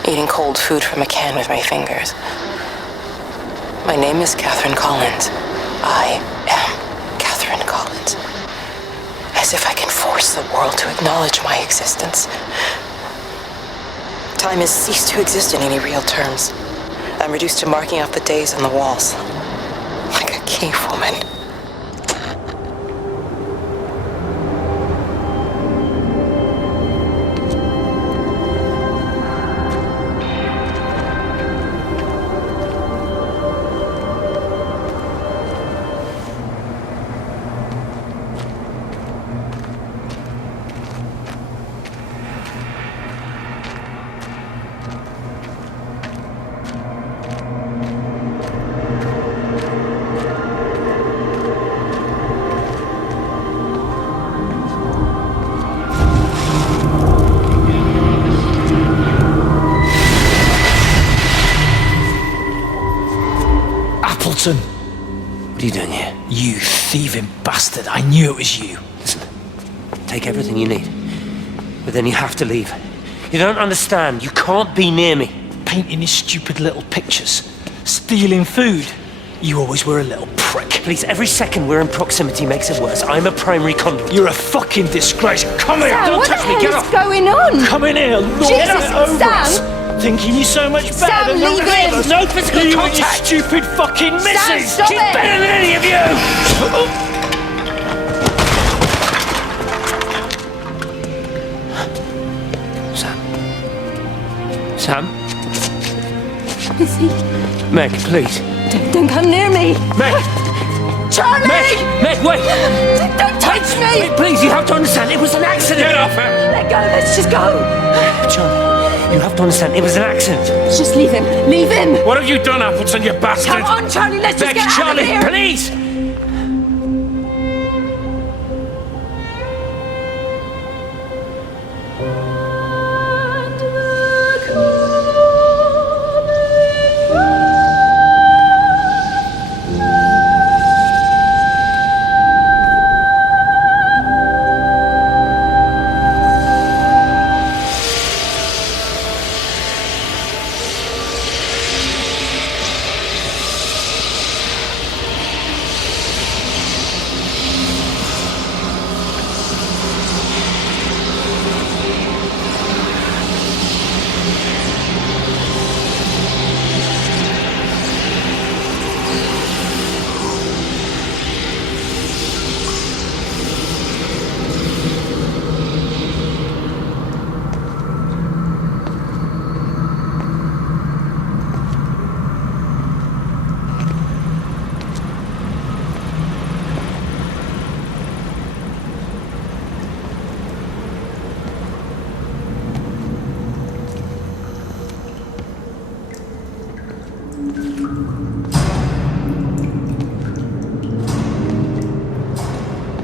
eating cold food from a can with my fingers. My name is Catherine Collins. I am Catherine Collins. As if I can force the world to acknowledge my existence. Time has ceased to exist in any real terms. I'm reduced to marking out the days on the walls. Like a cave woman. What are you doing here? You thieving bastard. I knew it was you. Listen, take everything you need. But then you have to leave. You don't understand. You can't be near me. Painting his stupid little pictures. Stealing food. You always were a little prick. Please, every second we're in proximity makes it worse. I'm a primary conduit. You're a fucking disgrace. Come here. Sam, Don't what touch the me. hell Get is off. going on? Come in here. Lord, Jesus, get it over Sam. us. Thinking you're so much better Sam, than leave the him. rest. No physical you contact. and your stupid fucking missus. stop She's it. better than any of you. Sam? Is he? Meg, please. Don't come near me. Meg! Charlie! Meg, wait! Don't touch me! Meg, please, you have to understand, it was an accident! Get off him! Let go, let's just go. Charlie, you have to understand, it was an accident. Just leave him. Leave him. What have you done, Appleton, you bastard? Come on, Charlie, let's just Meg, get out Charlie, of here. please!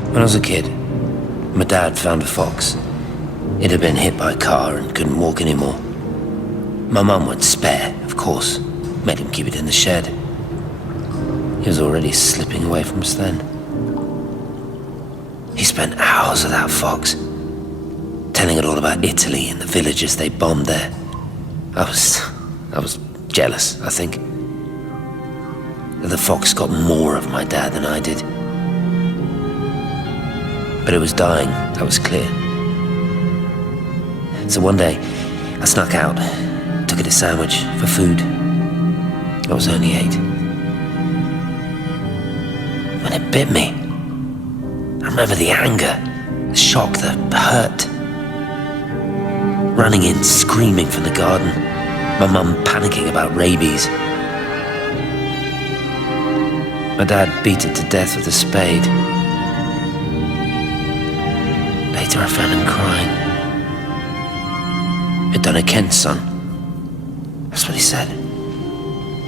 When I was a kid, my dad found a fox. It had been hit by a car and couldn't walk anymore. My mum went spare, of course, made him keep it in the shed. He was already slipping away from us then. He spent hours with that fox, telling it all about Italy and the villages they bombed there. I was jealous, I think. That the fox got more of my dad than I did. But it was dying, that was clear. So one day, I snuck out, took it a sandwich for food. I was only 8. When it bit me, I remember the anger, the shock, the hurt. Running in, screaming from the garden, my mum panicking about rabies. My dad beat it to death with a spade. Later I found him crying. I'd done it, Ken, son. That's what he said.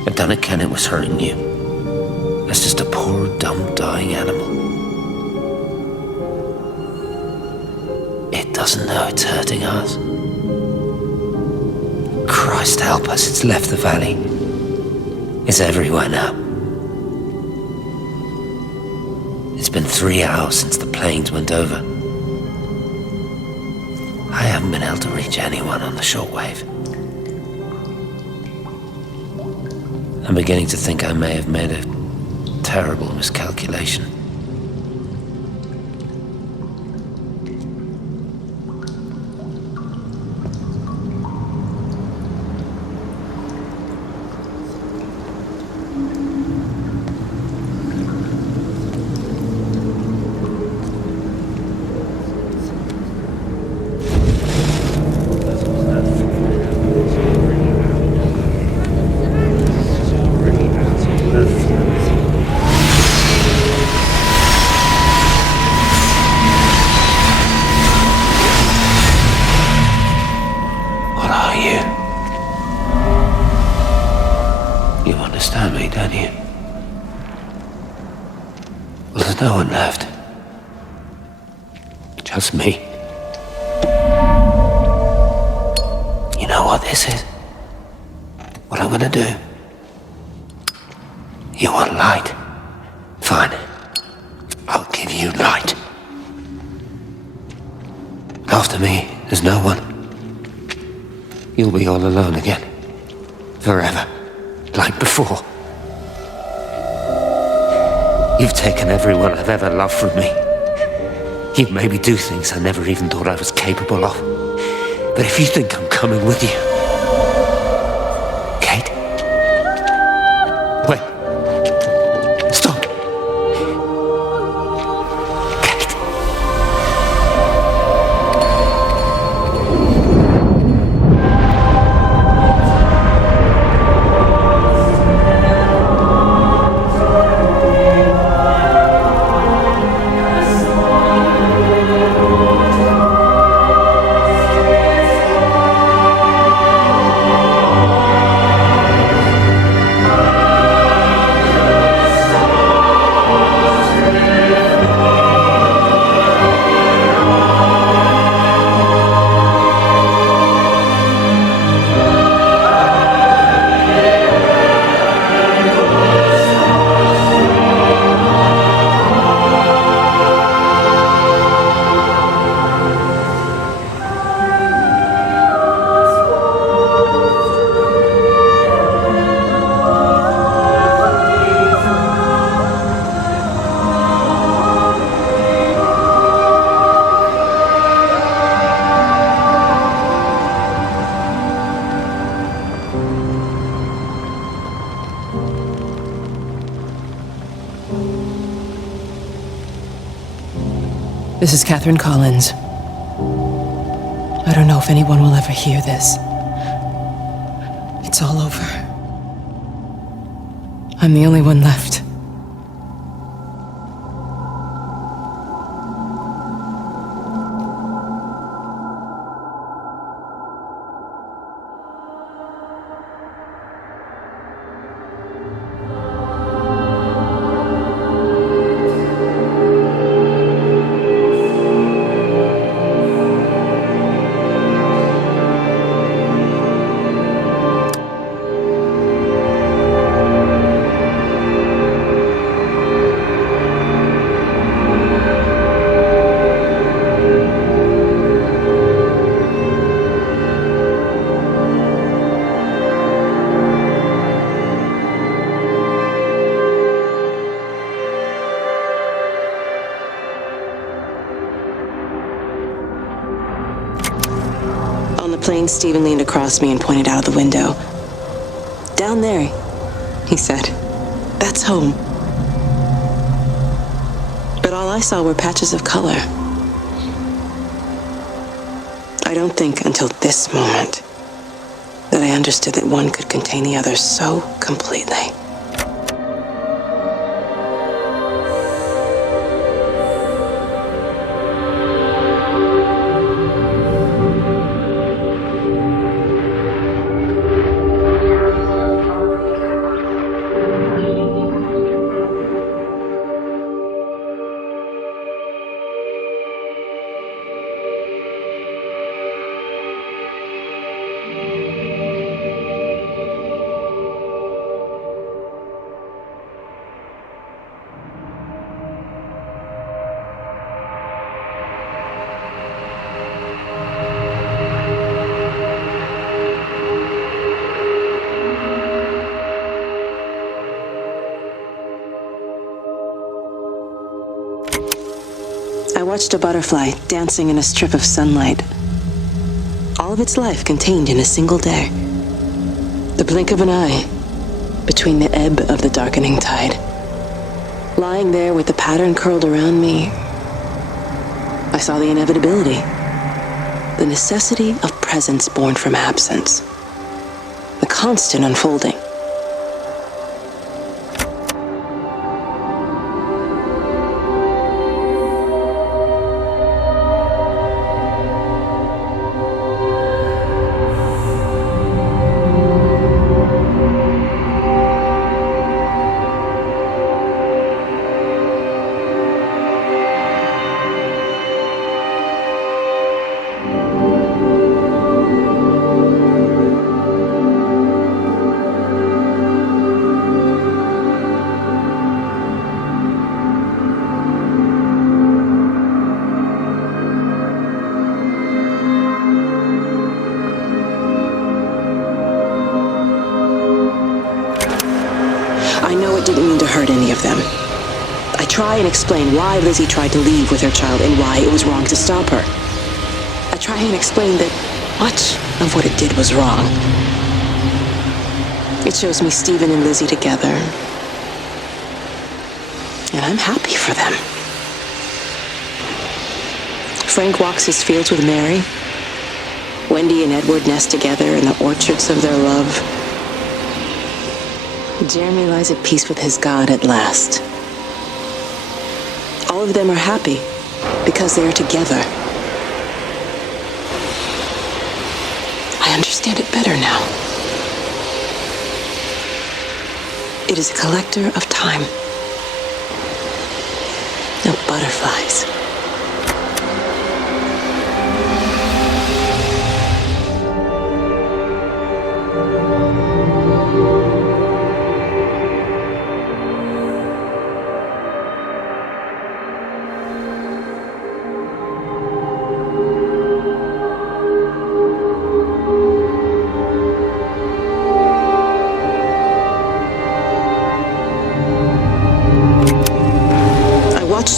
I'd done it, Ken, it was hurting you. That's just a poor, dumb, dying animal. It doesn't know it's hurting us. Christ help us, it's left the valley. It's everywhere now. It's been 3 hours since the planes went over. I haven't been able to reach anyone on the shortwave. I'm beginning to think I may have made a terrible miscalculation. No one left. Just me. You know what this is? What I'm gonna do? You want light? Fine. I'll give you light. After me, there's no one. You'll be all alone again. Forever. Like before. You've taken everyone I've ever loved from me. You've made me do things I never even thought I was capable of. But if you think I'm coming with you... Kate? Wait. Stop. Kate. This is Catherine Collins. I don't know if anyone will ever hear this. It's all over. I'm the only one left. Plane, Stephen leaned across me and pointed out of the window. Down there, he said. That's home. But all I saw were patches of color. I don't think until this moment that I understood that one could contain the other so completely. watched a butterfly dancing in a strip of sunlight. All of its life contained in a single day. The blink of an eye between the ebb of the darkening tide. Lying there with the pattern curled around me, I saw the inevitability, the necessity of presence born from absence, the constant unfolding. Try and explain why Lizzie tried to leave with her child and why it was wrong to stop her. I try and explain that much of what it did was wrong. It shows me Stephen and Lizzie together, and I'm happy for them. Frank walks his fields with Mary. Wendy and Edward nest together in the orchards of their love. Jeremy lies at peace with his God at last. All of them are happy because they are together. I understand it better now. It is a collector of time, of butterflies.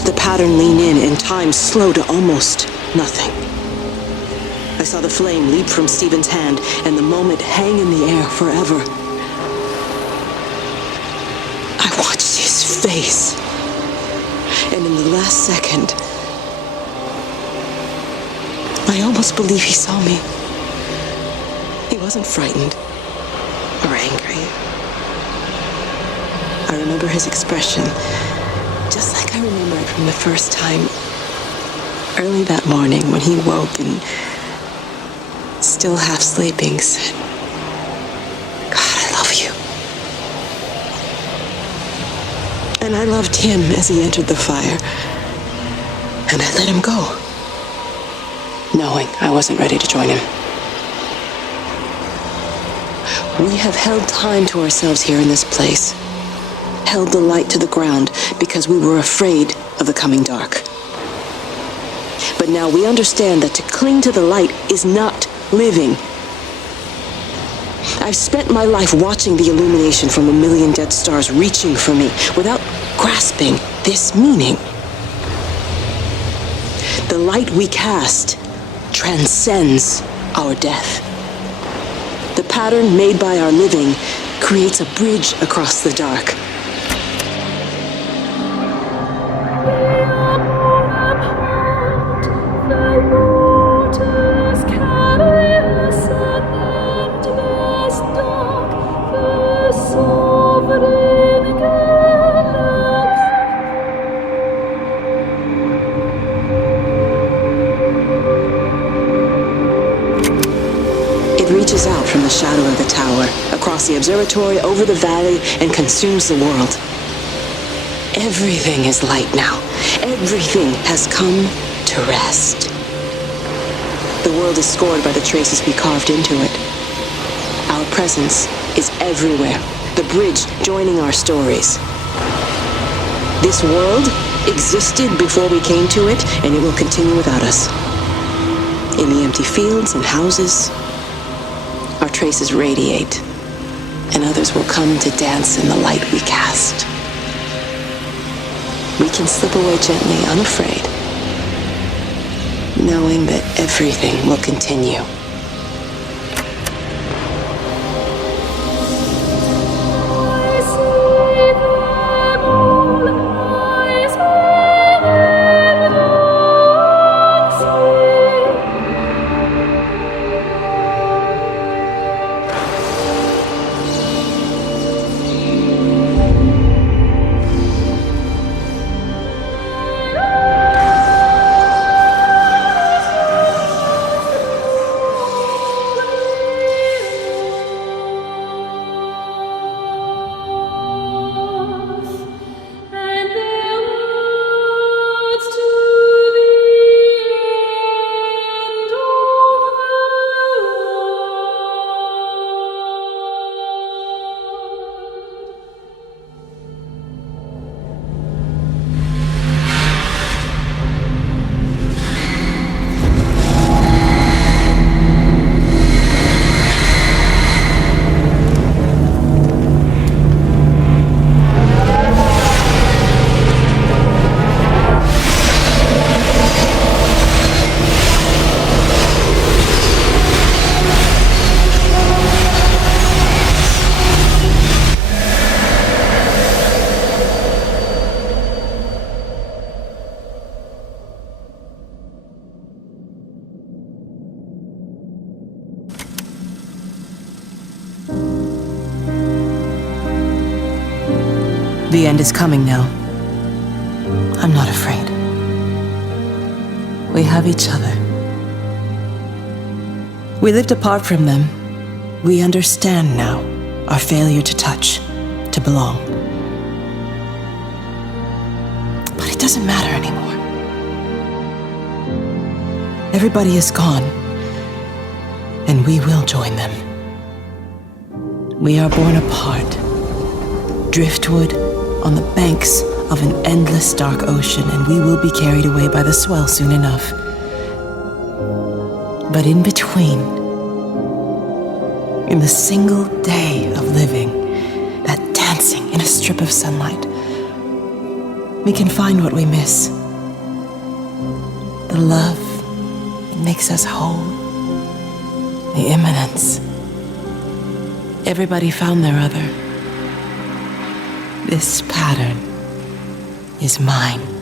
The pattern lean in and time slow to almost nothing. I saw the flame leap from Stephen's hand and the moment hang in the air forever. I watched his face, and in the last second, I almost believe he saw me. He wasn't frightened or angry. I remember his expression, just like I remember it from the first time, early that morning when he woke and, still half sleeping, said, "God, I love you." And I loved him as he entered the fire, and I let him go, knowing I wasn't ready to join him. We have held time to ourselves here in this place. Held the light to the ground because we were afraid of the coming dark. But now we understand that to cling to the light is not living. I've spent my life watching the illumination from a million dead stars reaching for me without grasping this meaning. The light we cast transcends our death. The pattern made by our living creates a bridge across the dark. Out from the shadow of the tower, across the observatory, over the valley, and consumes the world. Everything is light now. Everything has come to rest. The world is scored by the traces we carved into it. Our presence is everywhere, the bridge joining our stories. This world existed before we came to it, and it will continue without us. In the empty fields and houses, our traces radiate, and others will come to dance in the light we cast. We can slip away gently, unafraid, knowing that everything will continue. The end is coming now. I'm not afraid. We have each other. We lived apart from them. We understand now our failure to touch, to belong. But it doesn't matter anymore. Everybody is gone, and we will join them. We are born apart, driftwood on the banks of an endless dark ocean, and we will be carried away by the swell soon enough. But in between, in the single day of living, that dancing in a strip of sunlight, we can find what we miss. The love that makes us whole. The imminence. Everybody found their other. This pattern is mine.